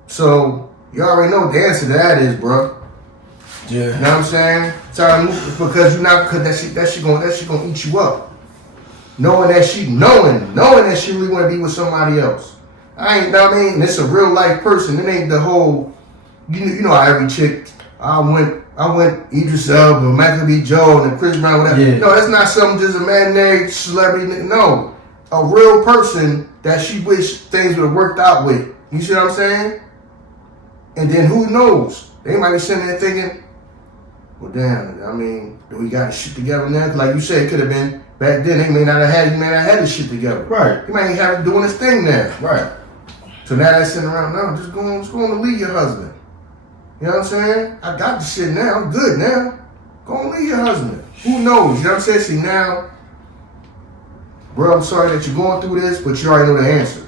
So you already know what the answer to that is, bro. Yeah. You know what I'm saying? Because that shit gonna eat you up. Knowing that she really want to be with somebody else. I ain't, know what I mean? It's a real life person. It ain't the whole, you know how every chick, I went Idris Elba, Michael B. Jordan, and Chris Brown, whatever. Yeah. No, that's not something just imaginary celebrity. No, a real person that she wish things would have worked out with. You see what I'm saying? And then who knows? They might be sitting there thinking, well, damn, I mean, do we got the shit together now? Cause like you said, it could have been back then. They may not have had this shit together. Right. He might ain't have it doing his thing now. Right. So now they're sitting around, no, just going to leave your husband. You know what I'm saying? I got the shit now. I'm good now. Go and leave your husband. Who knows? You know what I'm saying? See, now, bro, I'm sorry that you're going through this, but you already know the answer.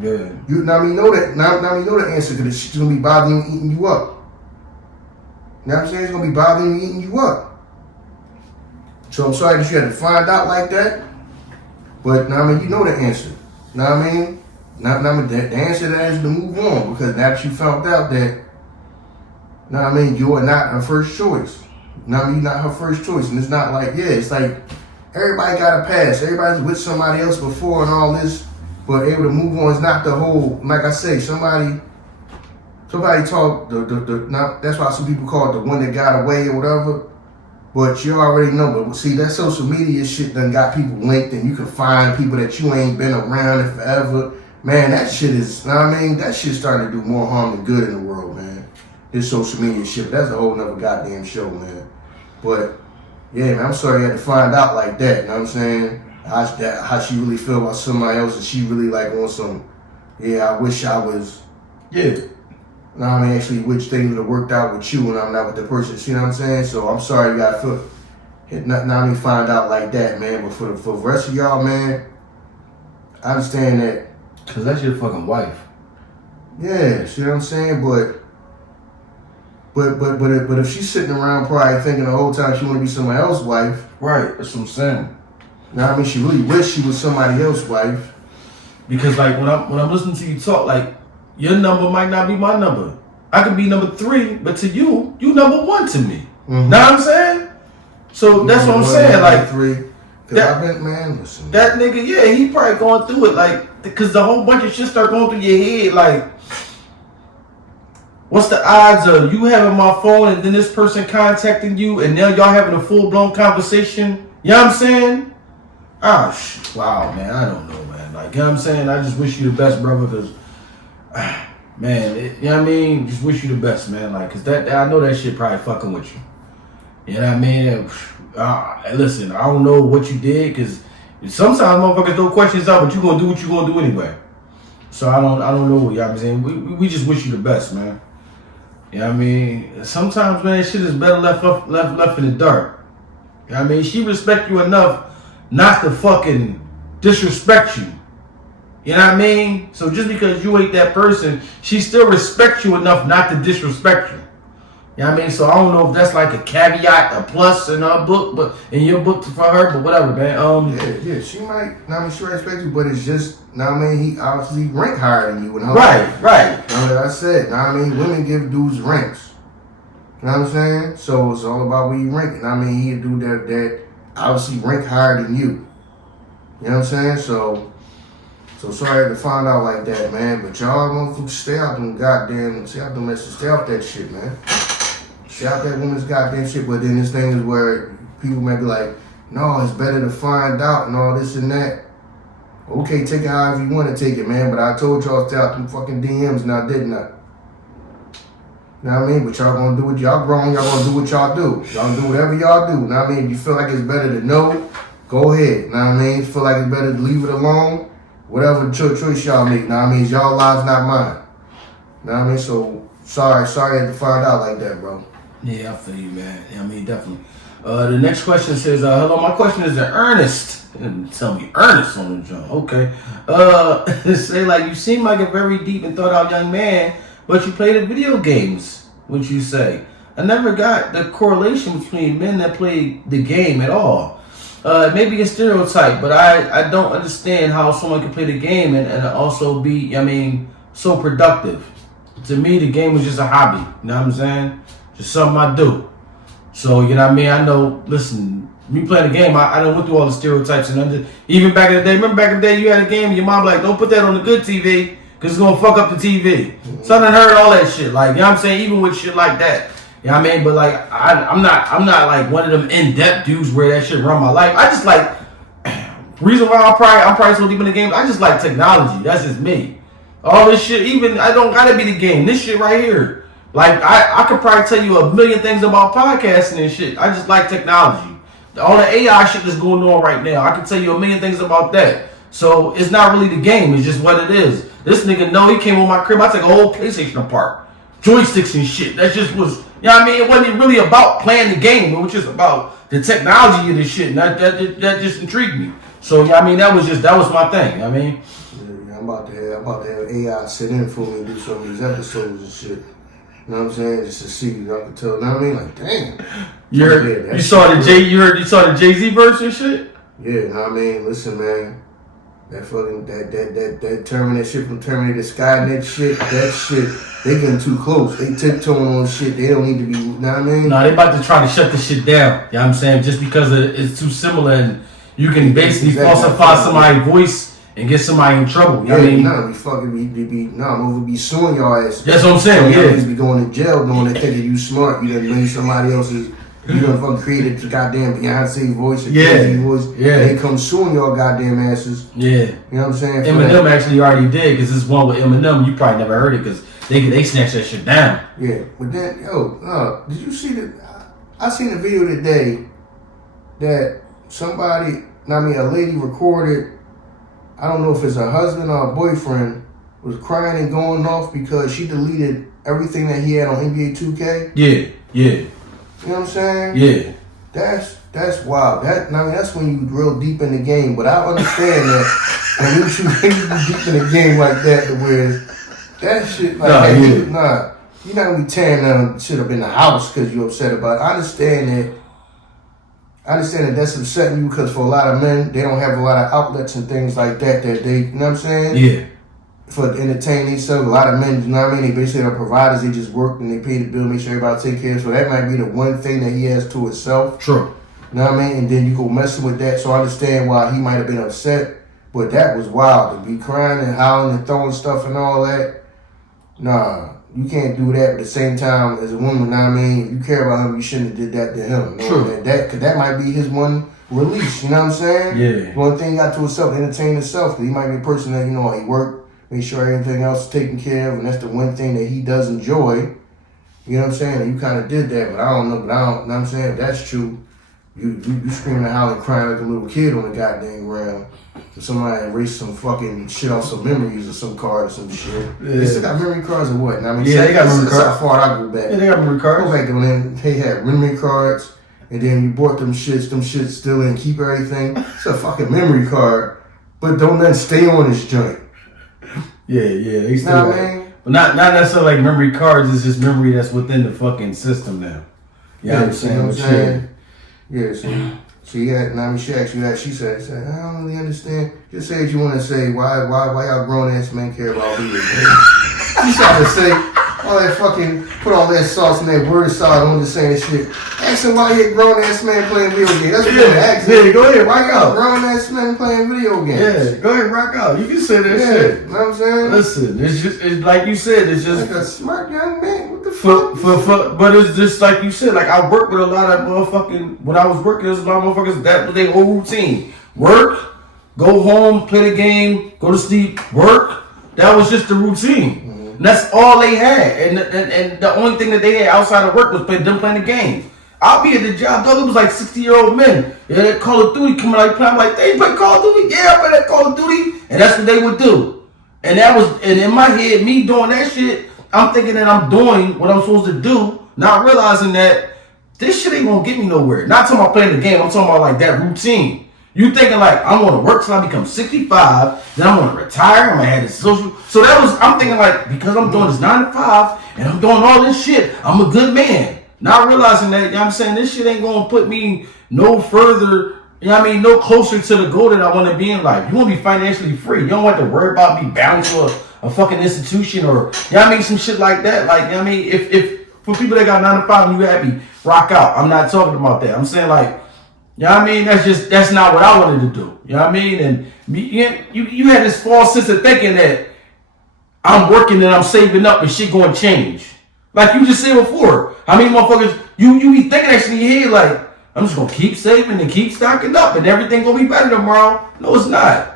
Yeah. You know the answer because the shit's going to be bothering you, eating you up. You know what I'm saying? It's going to be bothering you, eating you up. So I'm sorry that you had to find out like that. But, you know the answer. You know what I mean? The answer to that is to move on. Because now that you found out that, you are not her first choice. You're not her first choice. And it's not like, it's like everybody got a past. Everybody's with somebody else before and all this. But able to move on is not the whole, like I say, somebody talk, that's why some people call it the one that got away or whatever. But you already know. But see, that social media shit done got people linked and you can find people that you ain't been around in forever. Man, that shit is, that shit's starting to do more harm than good in the world, man. This social media shit, that's a whole nother goddamn show, man. But, yeah, man, I'm sorry you had to find out like that, you know what I'm saying? How she really feel about somebody else and she really like on some, I wish I was, actually wish things would have worked out with you and I'm not with the person, you know what I'm saying? So I'm sorry you got to find out like that, man. But for the rest of y'all, man, I understand that. Because that's your fucking wife. Yeah, see what I'm saying? But if she's sitting around probably thinking the whole time she want to be somebody else's wife. Right, that's what I'm saying. She really wish she was somebody else's wife. Because like when I'm listening to you talk, like your number might not be my number. I could be number 3, but to you number 1 to me. Mm-hmm. Know what I'm saying? So that's what I'm saying. Like 3. Cause I've been, man, listen. That nigga, he probably going through it like, because the whole bunch of shit start going through your head. Like, what's the odds of you having my phone and then this person contacting you and now y'all having a full blown conversation? You know what I'm saying? Wow, man, I don't know, man. Like, you know what I'm saying? I just wish you the best, brother, because, man, you know what I mean? Just wish you the best, man. Like, because I know that shit probably fucking with you. You know what I mean? Listen, I don't know what you did, because sometimes motherfuckers throw questions out, but you going to do what you going to do anyway. So I don't know. You know what I'm saying? We just wish you the best, man. You know what I mean? Sometimes, man, shit is better left in the dark. You know what I mean? She respect you enough not to fucking disrespect you. You know what I mean? So just because you ain't that person, she still respects you enough not to disrespect you. You know what I mean? So I don't know if that's like a caveat, a plus in her book, but in your book for her, but whatever, man. Yeah, she might, she respect you, but it's just, he obviously rank higher than you. Right. Like I said, women give dudes ranks. You know what I'm saying? So it's all about where you rank. He a dude that obviously rank higher than you. You know what I'm saying? So sorry to find out like that, man. But y'all motherfuckers stay out them goddamn, stay out them messages, stay off that shit, man. Stay out that woman's goddamn shit. But then this thing is where people may be like, no, it's better to find out and all this and that. Okay, take it however you want to take it, man. But I told y'all stay out them fucking DMs now, didn't I? You know what I mean? But y'all gonna do what y'all grown, y'all gonna do what y'all do. Y'all do whatever y'all do. You know what I mean? If you feel like it's better to know, go ahead. You know what I mean? If you feel like it's better to leave it alone, whatever choice y'all make. You know what I mean? It's y'all lives, not mine. You know what I mean? So sorry I had to find out like that, bro. Yeah, I feel you, man. Yeah, I mean, definitely. The next question says, hello, my question is to Ernest. And tell me Ernest on the joint. Okay. Say, like, you seem like a very deep and thought out young man, but you play the video games, would you say? I never got the correlation between men that play the game at all. Maybe a stereotype, but I don't understand how someone can play the game and also be, so productive. To me, the game is just a hobby. You know what I'm saying? Just something I do. So, you know what I mean? I know, listen, me playing the game, I done went through all the stereotypes. And even back in the day, remember back in the day you had a game and your mom like, don't put that on the good TV because it's going to fuck up the TV. Mm-hmm. So I done heard all that shit. Like, you know what I'm saying? Even with shit like that. You know what I mean? But like, I'm not like one of them in-depth dudes where that shit run my life. I just like, reason why I'm probably so deep in the game, I just like technology. That's just me. All this shit, even, I don't gotta be the game. This shit right here. Like, I could probably tell you a million things about podcasting and shit. I just like technology. All the AI shit that's going on right now, I can tell you a million things about that. So, it's not really the game. It's just what it is. This nigga know he came on my crib. I took a whole PlayStation apart. Joysticks and shit. That just was, you know what I mean? It wasn't really about playing the game. It was just about the technology of this shit. And that just intrigued me. So, you know what I mean? That was my thing. You know what I mean? Yeah, I'm about to have AI sit in for me and do some of these episodes and shit. You know what I'm saying? Just to see, I can tell. You know what I mean? Like, damn. You saw the Jay-Z verse and shit? Yeah, you know what I mean? Listen, man. That fucking that Terminator shit from Terminator Skynet shit, that shit, they getting too close. They tiptoeing on shit. They don't need to be, you know what I mean? No, they about to try to shut this shit down. You know what I'm saying? Just because it's too similar and you can basically falsify somebody's voice and get somebody in trouble. You know what I mean? I'm be suing y'all ass. That's what I'm saying, so y'all be going to jail knowing that thinking you smart. You done made somebody else's, you done fucking created the goddamn Beyonce voice or Jay-Z voice. Yeah. They come suing y'all goddamn asses. Yeah. You know what I'm saying? Eminem actually already did, because this one with Eminem, you probably never heard it, because they snatched that shit down. Yeah. But then, did you see I seen a video today that somebody, a lady recorded, I don't know if it's her husband or her boyfriend, was crying and going off because she deleted everything that he had on NBA 2K. Yeah. You know what I'm saying? Yeah. That's wild. That's when you real deep in the game. But I understand that when you deep in the game like that, to where that shit like you're not gonna be tearing down shit up in the house because you're upset about it. I understand that that's upsetting you because for a lot of men, they don't have a lot of outlets and things like that they, you know what I'm saying? Yeah. For entertaining themselves, a lot of men, you know what I mean? They basically are providers. They just work and they pay the bill, make sure everybody take care of. So that might be the one thing that he has to himself. True. You know what I mean? And then you go messing with that. So I understand why he might have been upset. But that was wild. To be crying and howling and throwing stuff and all that. Nah, you can't do that. But at the same time, as a woman, you know what I mean? If you care about him, you shouldn't have did that to him. You know? True. Because that might be his one release. You know what I'm saying? Yeah. One thing he got to himself, entertain himself. Because he might be a person that, he worked. Make sure everything else is taken care of, and that's the one thing that he does enjoy. You know what I'm saying? And you kind of did that, but I don't know. You know what I'm saying? If that's true, you screaming and howling, crying like a little kid on the goddamn ground. somebody erased some fucking shit off some memories or some card or some shit. Yeah. They still got memory cards or what? I mean, yeah, they got memory cards. That's how far I go back. Yeah, they got memory cards. Go back when they had memory cards, and then you bought them shits still in, keep everything. It's a fucking memory card, but don't let it stay on this joint. Yeah, they still got. But not necessarily like memory cards. It's just memory that's within the fucking system now. You know what I'm saying? You know what I'm saying? Yeah, so yeah, she asked you that. She said, I don't really understand. Just say what you want to say. Why y'all grown ass men care about video games? She tried to say all that fucking, put all that sauce and that word salad on the same shit. Ask him why he a grown ass man playing video games. That's what you're asking. Yeah, go ahead, rock out. Grown ass men playing video games. Yeah, go ahead, rock out. You can say that shit. You know what I'm saying? Listen, it's like you said, it's just like a smart young man. What the fuck? But it's just like you said, like I work with a lot of motherfucking, when I was working, there's a lot of motherfuckers, that was their whole routine. Work, go home, play the game, go to sleep, work. That was just the routine. And that's all they had. And the only thing that they had outside of work was them playing the game. I'll be at the job, though, it was like 60-year-old men. Yeah, that Call of Duty coming out, I'm like, they play Call of Duty? Yeah, I play that Call of Duty. And that's what they would do. And in my head, me doing that shit, I'm thinking that I'm doing what I'm supposed to do, not realizing that this shit ain't gonna get me nowhere. Not talking about playing the game, I'm talking about like that routine. You thinking like, I'm gonna work till I become 65, then I'm gonna retire, I'm gonna have this social. So I'm thinking like, because I'm doing this 9 to 5, and I'm doing all this shit, I'm a good man. Not realizing that, you know what I'm saying, this shit ain't gonna put me no further, you know what I mean, no closer to the goal that I wanna be in life. You wanna be financially free. You don't have to worry about being bound to a fucking institution or, you know what I mean, some shit like that. Like, you know what I mean, if for people that got 9 to 5 and you happy, rock out. I'm not talking about that. I'm saying like, you know what I mean, that's not what I wanted to do. You know what I mean? And you had this false sense of thinking that I'm working and I'm saving up and shit gonna change. Like you just said before. How many motherfuckers, you be thinking that shit in your head like, I'm just gonna keep saving and keep stocking up and everything gonna be better tomorrow. No, it's not.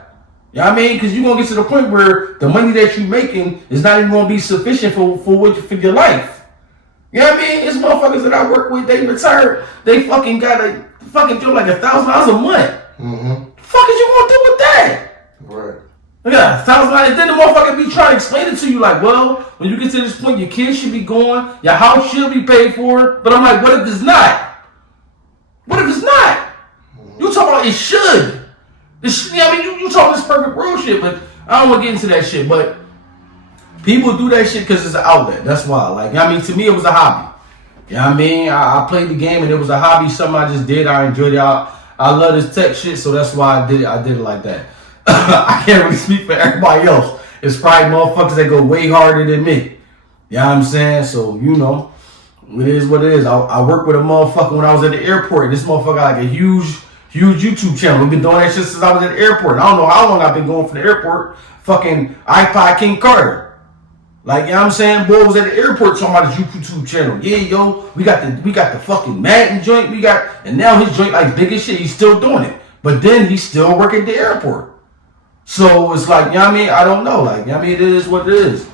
You know what I mean? Because you're going to get to the point where the money that you're making is not even going to be sufficient for your life. You know what I mean? It's motherfuckers that I work with, they retired, they fucking got a fucking do like $1,000 a month. Mm-hmm. The fuck is you going to do with that? Right. Yeah, $1,000. And then the motherfucker be trying to explain it to you like, well, when you get to this point, your kids should be going, your house should be paid for. But I'm like, what if it's not? What if it's not? Mm-hmm. You talking about it should. I mean, you talking this perfect world shit, but I don't want to get into that shit. But people do that shit because it's an outlet. That's why. Like, I mean, to me, it was a hobby. You know what I mean? I played the game and it was a hobby. Something I just did. I enjoyed it. I love this tech shit, so that's why I did it. I did it like that. I can't really speak for everybody else. It's probably motherfuckers that go way harder than me. You know what I'm saying? So, you know, it is what it is. I worked with a motherfucker when I was at the airport. This motherfucker got like a huge YouTube channel. We've been doing that shit since I was at the airport. I don't know how long I've been going from the airport. Fucking iPod King Carter. Like, you know what I'm saying? Boy was at the airport talking about his YouTube channel. Yeah, yo, we got the fucking Madden joint. And now his joint like big as shit. He's still doing it. But then he's still working at the airport. So it's like, you know what I mean? I don't know. Like, you know what I mean? It is what it is.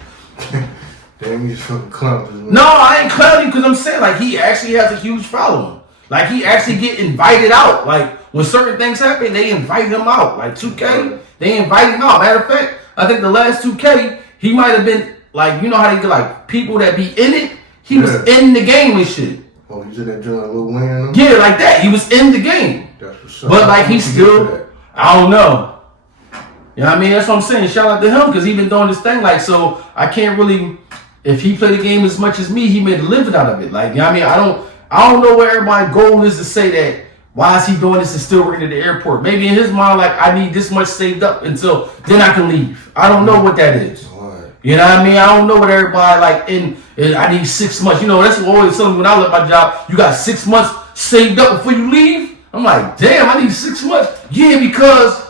Damn, you just fucking clown. No, I ain't clowning because I'm saying like he actually has a huge following. Like he actually get invited out. Like when certain things happen, they invite him out. Like 2K, they invite him out. Matter of fact, I think the last 2K, he might have been like, you know how they get like people that be in it? He was in the game and shit. Oh, he's in that joint like Lil Wayne and them? Yeah, like that. He was in the game. That's what's up. But like he still, I don't know. You know what I mean? That's what I'm saying. Shout out to him because he been doing this thing. Like, so I can't really, if he played the game as much as me, he made a living out of it. Like, you know what I mean? I don't know where everybody's goal is to say that, why is he doing this and still working at the airport? Maybe in his mind, like, I need this much saved up until then I can leave. I don't know what that is. You know what I mean? I don't know what everybody, like, I need 6 months. You know, that's what always telling me when I left my job, you got 6 months saved up before you leave? I'm like, damn, I need 6 months. Yeah, because,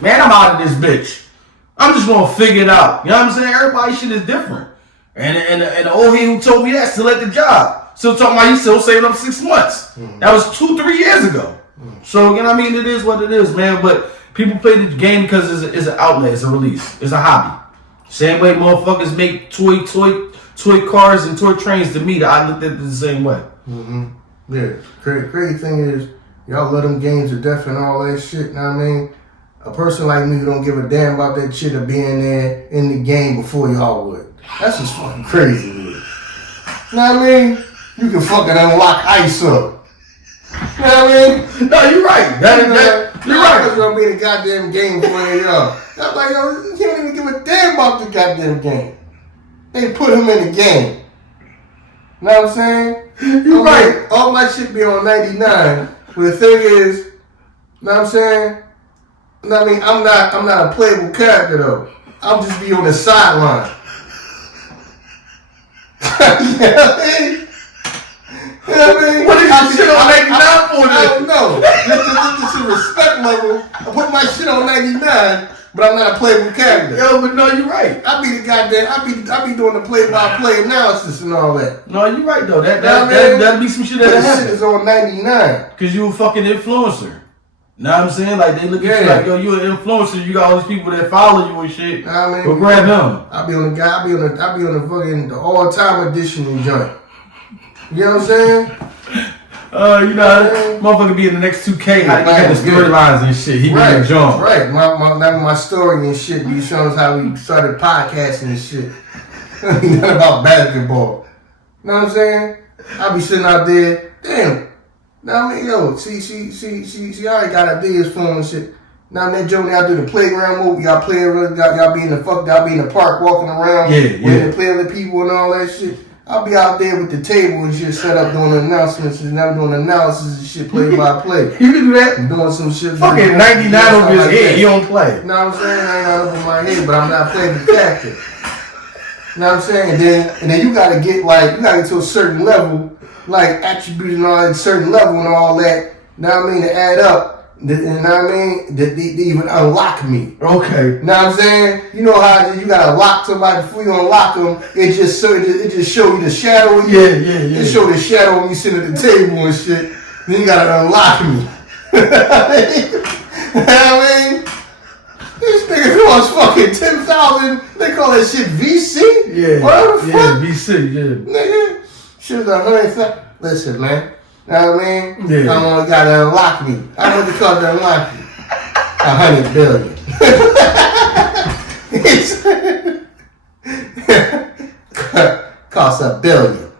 man, I'm out of this bitch. I'm just going to figure it out. You know what I'm saying? Everybody's shit is different. And the old head who told me that still at the job. Still talking about he's still saving up 6 months. Mm-hmm. That was 2-3 years ago. Mm-hmm. So, you know what I mean? It is what it is, man. But people play the game because it's an outlet. It's a release. It's a hobby. Same way motherfuckers make toy cars and toy trains to me. I looked at it the same way. Mm-hmm. Yeah. Crazy thing is, y'all love them games to death and all that shit. You know what I mean? a person like me who don't give a damn about that shit of being there in the game before y'all would. That's just fucking crazy, dude. You know what I mean? You can fucking unlock ICE up. You know what I mean? No, you're right. You're right. That's gonna be in the goddamn game for y'all. I'm like, yo, you don't even give a damn about the goddamn game. They put him in the game. You know what I'm saying? You're right. All my shit be on 99. But the thing is, you know what I'm saying? You know what I mean? I'm not a playable character though. I'll just be on the sideline. You know what I mean? You know what I mean? What is your shit on 99 for? I don't know. This is a respect level. I put my shit on 99, but I'm not a playable character. Yo, but no, you're right. I be the goddamn. I be doing the play-by-play analysis and all that. No, you're right though. That'd be some shit that happens. Shit is on 99. Cause you a fucking influencer. Know what I'm saying? Like they look at you like, yo, you an influencer. You got all these people that follow you and shit. I mean, go grab them. I be on the fucking the all-time edition joint. You know what I'm saying? You know, motherfucker be in the next 2K. How you got the storylines and shit. He be in the jump. Right. My story and shit. Be showing us how we started podcasting and shit. Nothing about basketball. You know what I'm saying? I be sitting out there. Damn. Now I mean, yo, see, I already got ideas for him and shit. Now that Joe out there the playground move, y'all play around, y'all be in the park walking around, waiting to play other people and all that shit. I'll be out there with the table and shit set up doing announcements and I'm doing analysis and shit play by play. You can do that? I'm doing some shit. Fucking 99 over his head, he don't play. You know what I'm saying? I ain't got over my head, but I'm not playing the character. You know what I'm saying? And then you gotta get to a certain level, like attributes and all that certain level and all that. You know what I mean? To add up. You know what I mean? They even unlock me. Okay. You know what I'm saying? You know how you gotta lock somebody before you unlock them. It just show you the shadow of you. Yeah. It show the shadow of me sitting at the table and shit. Then you gotta unlock me. You know what I mean? This nigga costs fucking 10,000. They call that shit VC? Yeah. What the fuck? VC, yeah. Nigga, shit 100,000. Listen, man. You know what I mean? Yeah. I only gotta unlock me. I know what it costs to unlock me. 100 billion. Costs $1 billion.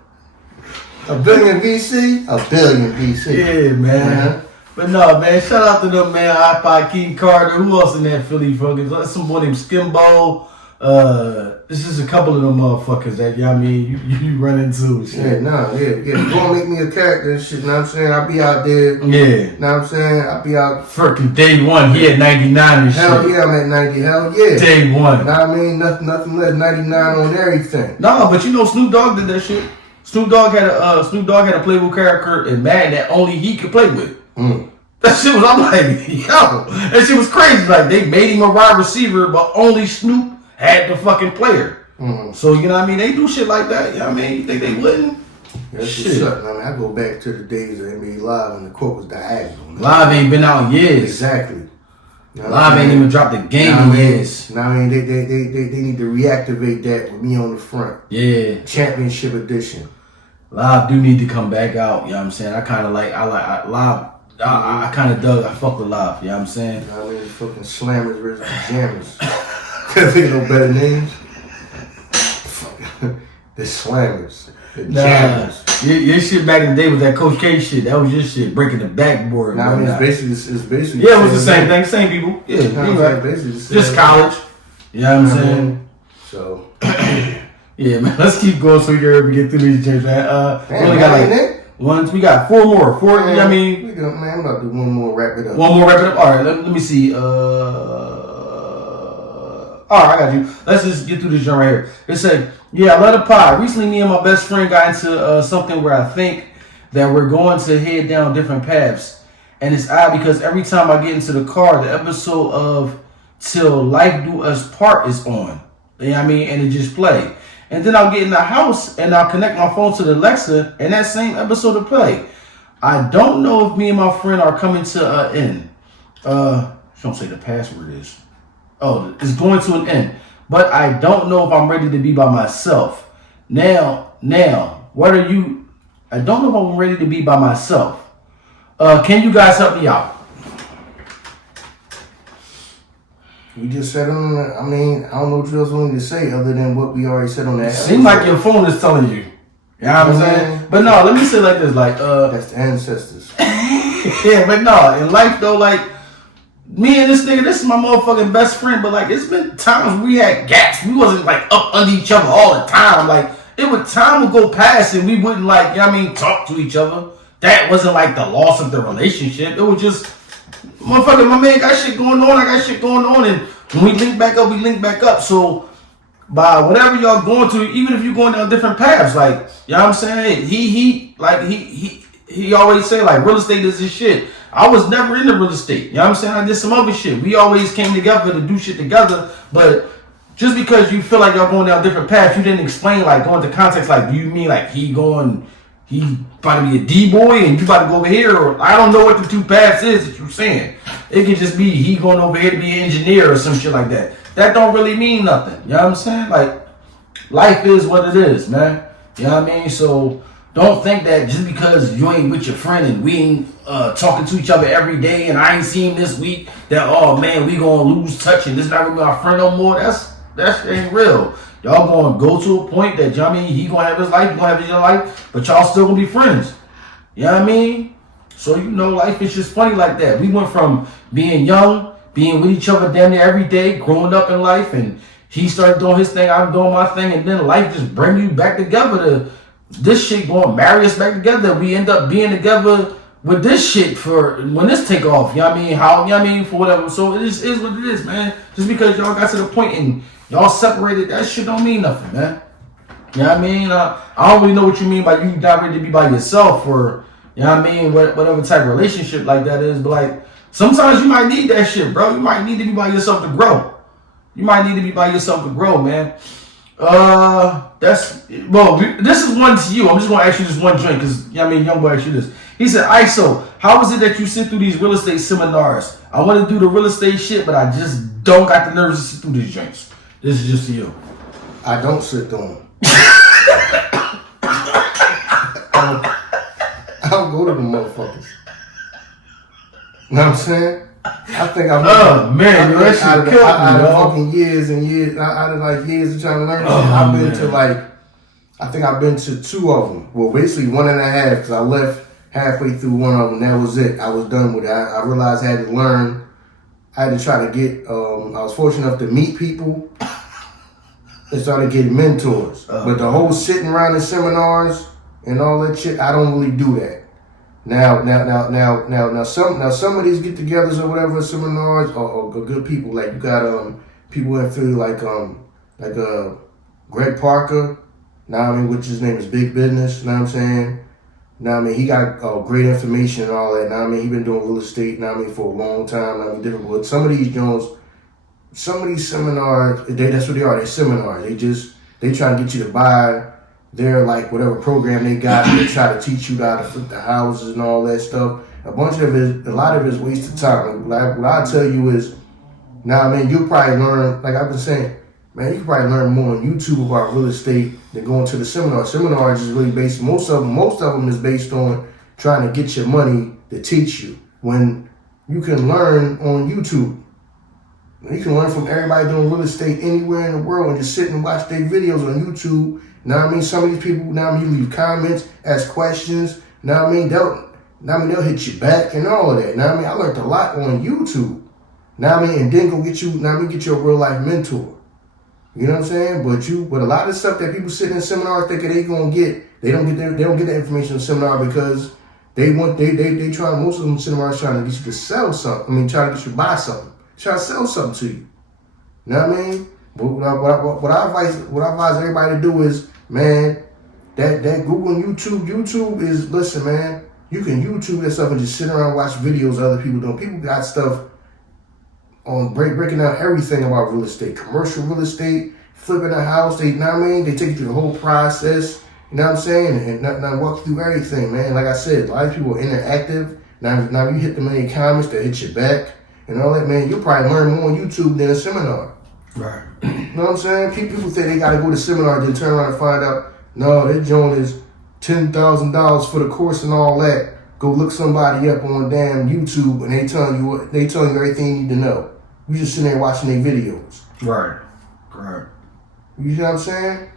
$1 billion VC, $1 billion VC. Yeah, man. But no, man, shout out to them, man. iPod, King Carter. Who else in that Philly fucking? Some boy named Skimbo. This is a couple of them motherfuckers that, you know what I mean, you run into and shit. Yeah. You gonna make me a character and shit, you know what I'm saying? I'll be out there. Yeah. You know what I'm saying? I'll be out. Freaking day one, he had 99 and shit. Hell yeah, I'm at 90. Hell yeah. Day one. You know what I mean? Nothing less 99 on everything. No, but you know Snoop Dogg did that shit. Snoop Dogg had a playable character in Madden that only he could play with. That shit was, I'm like, yo, that shit was crazy. Like, they made him a wide receiver, but only Snoop had the fucking player. So, you know what I mean? They do shit like that. You know what I mean? You think they wouldn't? That's shit. I mean, I go back to the days of NBA Live when the court was diagonal. Live ain't been out in years. Exactly. You know Live ain't even dropped a game in years. I mean, they need to reactivate that with me on the front. Yeah. Championship edition. Live do need to come back out. You know what I'm saying? I kind of like Live. I kind of dug. I fuck with Live. You know what I'm saying? You know what I mean? Fucking Slammers versus Jammers. Can't think of no better names. The Slammers. The Jammers. Your shit back in the day was that Coach K shit. That was your shit, breaking the backboard. Nah, I mean, it's basically. Yeah, it was the same thing. Same people. Yeah, right. Basically the same just college. You know what I'm saying? So. Yeah, man. Let's keep going so we can get through these games, man. We only got we got four more. Four. Man, you know what I mean? Man, I'm about to do one more. Wrap it up. One more. Wrap it up. All right. Let me see. All right, I got you. Let's just get through this joint right here. It say, yeah, I love the pod. Recently, me and my best friend got into something where I think that we're going to head down different paths. And it's odd because every time I get into the car, the episode of Till Life Do Us Part is on. You know what I mean? And it just play. And then I'll get in the house and I'll connect my phone to the Alexa and that same episode will play. I don't know if me and my friend are coming to an end. She don't say the password is. Oh, it's going to an end. But I don't know if I'm ready to be by myself. Now, what are you? I don't know if I'm ready to be by myself. Can you guys help me out? We just said on the, I mean, I don't know what else we need to say other than what we already said on that. Seems like your phone is telling you. You know what I'm saying? But no, let me say it like this, like that's the ancestors. yeah, but no, in life though, like me and this nigga, this is my motherfucking best friend, but like it's been times we had gaps. We wasn't like up under each other all the time. Like it would time would go past and we wouldn't like, you know what I mean, talk to each other. That wasn't like the loss of the relationship. It was just motherfucker, my man got shit going on, I got shit going on, and when we link back up, we link back up. So by whatever y'all going to, even if you're going down different paths, like, you know what I'm saying? He always say like real estate is his shit. I was never into real estate. You know what I'm saying? I did some other shit. We always came together to do shit together, but just because you feel like y'all going down different paths, you didn't explain like going to context like, do you mean like he about to be a D-boy and you about to go over here, or I don't know what the two paths is that you're saying. It could just be he going over here to be an engineer or some shit like that. That don't really mean nothing. You know what I'm saying? Like, life is what it is, man. You know what I mean? So don't think that just because you ain't with your friend and we ain't talking to each other every day and I ain't seen him this week, that, oh man, we gonna lose touch and this not gonna be our friend no more. That shit ain't real. Y'all gonna go to a point that, you know what I mean, he gonna have his life, you gonna have your life, but y'all still gonna be friends. You know what I mean? So, you know, life is just funny like that. We went from being young, being with each other damn near every day, growing up in life, and he started doing his thing, I'm doing my thing, and then life just bring you back together to this shit going marry us back together. We end up being together with this shit for when this take off. You know what I mean? How, you know what I mean? For whatever. So it just is what it is, man. Just because y'all got to the point and y'all separated, that shit don't mean nothing, man. You know what I mean? I don't really know what you mean by you not ready to be by yourself, or, you know what I mean, whatever type of relationship like that is. But like, sometimes you might need that shit, bro. You might need to be by yourself to grow. You might need to be by yourself to grow, man. This is one to you. I'm just gonna ask you this one joint, because, you know what I mean, young boy asked you this. He said, ISO, how is it that you sit through these real estate seminars? I want to do the real estate shit, but I just don't got the nerves to sit through these joints. This is just to you. I don't sit through them. I don't go to the motherfuckers. You know what I'm saying? I think I've out of fucking years and years, out of like years of trying to learn shit, I've been to like, I think I've been to 2 of them. Well, basically 1.5, because I left halfway through one of them. That was it. I was done with it. I realized I had to learn. I had to try to get, I was fortunate enough to meet people and started getting mentors. But the whole sitting around in seminars and all that shit, I don't really do that. Now, some of these get-togethers or whatever seminars are good people. Like you got people that feel like Greg Parker, now I mean, which his name is Big Business. You know what I'm saying? Now I mean, he got great information and all that. Now I mean, he been doing real estate. Now I mean, for a long time. Now I mean, different. But some of these Jones, some of these seminars, that's what they are. They're seminars. They try to get you to buy their like whatever program they got. They try to teach you how to flip the houses and all that stuff. A lot of it is wasted time. Like, what I tell you is, now I mean, you'll probably learn. Like I've been saying, man, you can probably learn more on YouTube about real estate than going to the seminar. Seminars is really based. Most of them is based on trying to get your money to teach you. When you can learn on YouTube. You can learn from everybody doing real estate anywhere in the world and just sit and watch their videos on YouTube. Now I mean, some of these people, now I mean, you leave comments, ask questions. Now I mean, they'll hit you back and all of that. Now I mean, I learned a lot on YouTube. Now I mean, and then get you a real life mentor. You know what I'm saying? But a lot of stuff that people sit in seminars thinking they gonna get, they don't get that information in seminar because most of them seminars trying to get you to sell something. I mean, trying to get you to buy something. Try to sell something to you. You know what I mean? But what I advise everybody to do is, man, that Google and YouTube is, listen, man, you can YouTube that stuff and just sit around and watch videos of other people doing. People got stuff on breaking down everything about real estate, commercial real estate, flipping a house. They, you know what I mean? They take you through the whole process. You know what I'm saying? And not walk through everything, man. Like I said, a lot of people are interactive. Now you hit them in the comments, they hit you back. And all that, man, you'll probably learn more on YouTube than a seminar. Right. You know what I'm saying? People think they got to go to seminar, then turn around and find out, no, that joint is $10,000 for the course and all that. Go look somebody up on damn YouTube and they telling you everything you need to know. You just sitting there watching their videos. Right. Right. You see what I'm saying?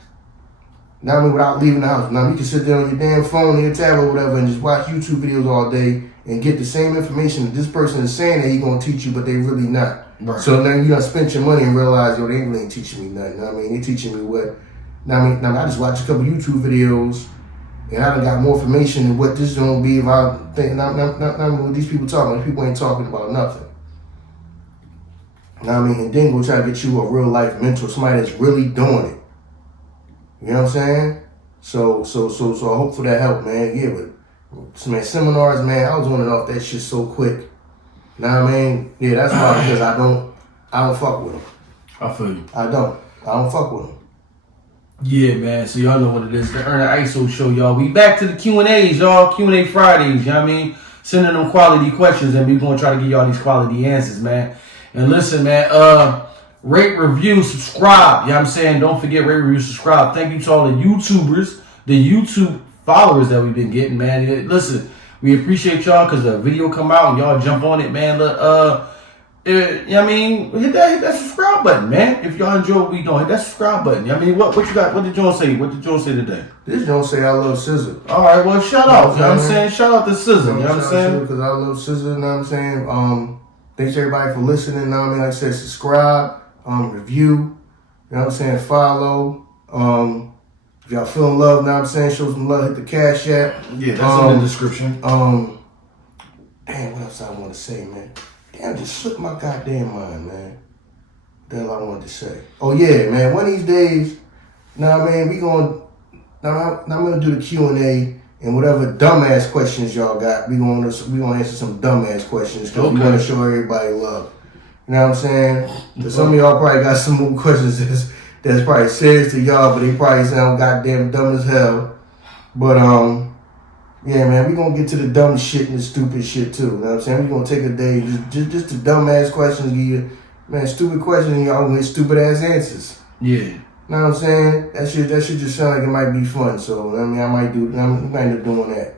Now, I mean, without leaving the house. Now, you can sit there on your damn phone or your tablet or whatever and just watch YouTube videos all day and get the same information that this person is saying that he's going to teach you, but they really not. Right. So then you done spent your money and realize, yo, they really ain't teaching me nothing. You know what I mean? They teaching me what? Now, I just watched a couple YouTube videos and I done got more information than what this is going to be if I think, not what these people talking about. These people ain't talking about nothing. You know what I mean? And then go try to get you a real life mentor, somebody that's really doing it. You know what I'm saying? So I hope for that help, man. Yeah, but man, seminars, man, I was on and off that shit so quick. You know what I mean? Yeah, that's why, because I don't fuck with them. I feel you. I don't fuck with them. Yeah, man. So y'all know what it is. The Ern and Iso Show, y'all. We back to the Q&As, y'all. Q&A Fridays, you know what I mean? Sending them quality questions, and we going to try to get y'all these quality answers, man. And listen, man, rate, review, subscribe. You know what I'm saying? Don't forget, rate, review, subscribe. Thank you to all the YouTubers, the YouTube followers that we've been getting, man. Listen, we appreciate y'all because the video come out and y'all jump on it, man. You know what I mean? Hit that subscribe button, man. If y'all enjoy what we doing, hit that subscribe button. You know what I mean? What you got? What did Jones say? What did Jones say today? This don't say I love Scissor. All right, well, shout out. You know what I'm saying? Shout out to Scissor. You know what I'm saying? Because I love Scissor, you know what I'm saying? Thanks everybody for listening. You know what I mean? Like I said, subscribe, review, you know what I'm saying? Follow. If y'all feeling love, you know what I'm saying? Show some love, hit the Cash App. Yeah, that's in the description. Damn, what else I want to say, man? Damn, just slipped my goddamn mind, man. What the hell I wanted to say? Oh yeah, man. One of these days, you know what I mean? I'm gonna do the Q&A and whatever dumbass questions y'all got. We gonna answer some dumbass questions because we want to show everybody love. You know what I'm saying? Some of y'all probably got some more questions that's probably serious to y'all, but they probably sound goddamn dumb as hell. But yeah, man, we gonna get to the dumb shit and the stupid shit too. You know what I'm saying? We gonna take a day just the dumbass questions, give you, man, stupid questions, and y'all gonna get stupid ass answers. Yeah. You know what I'm saying? That shit just sound like it might be fun. So I mean, I might end up doing that.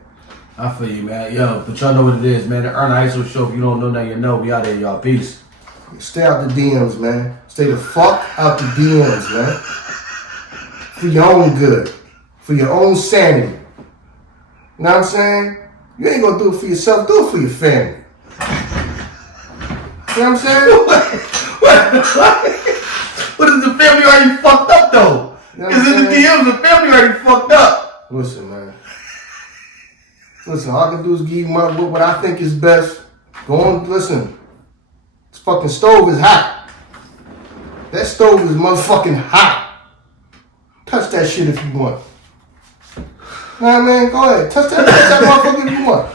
I feel you, man. Yo, but y'all know what it is, man. The Ern and Iso Show. If you don't know, now you know. We out there, y'all. Peace. Stay out the DMs, man. Stay the fuck out the DMs, man. For your own good. For your own sanity. You know what I'm saying? You ain't gonna do it for yourself. Do it for your family. You know what I'm saying? What is the family already fucked up, though? Because in the DMs, the family already fucked up. Listen, man. Listen, all I can do is give you what I think is best. Go on, listen. This fucking stove is hot. That stove is motherfucking hot. Touch that shit if you want. Nah, man, go ahead. Touch that motherfucker if you want.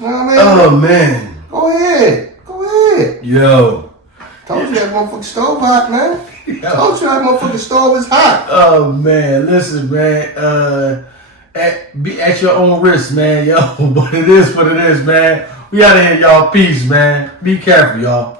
Nah, man. Oh, man. Go ahead. Yo. Told you that motherfucking stove hot, man. Told you that motherfucking stove is hot. Oh, man. Listen, man. At your own risk, man. Yo, but it is what it is, man. We out of here, y'all. Peace, man. Be careful, y'all.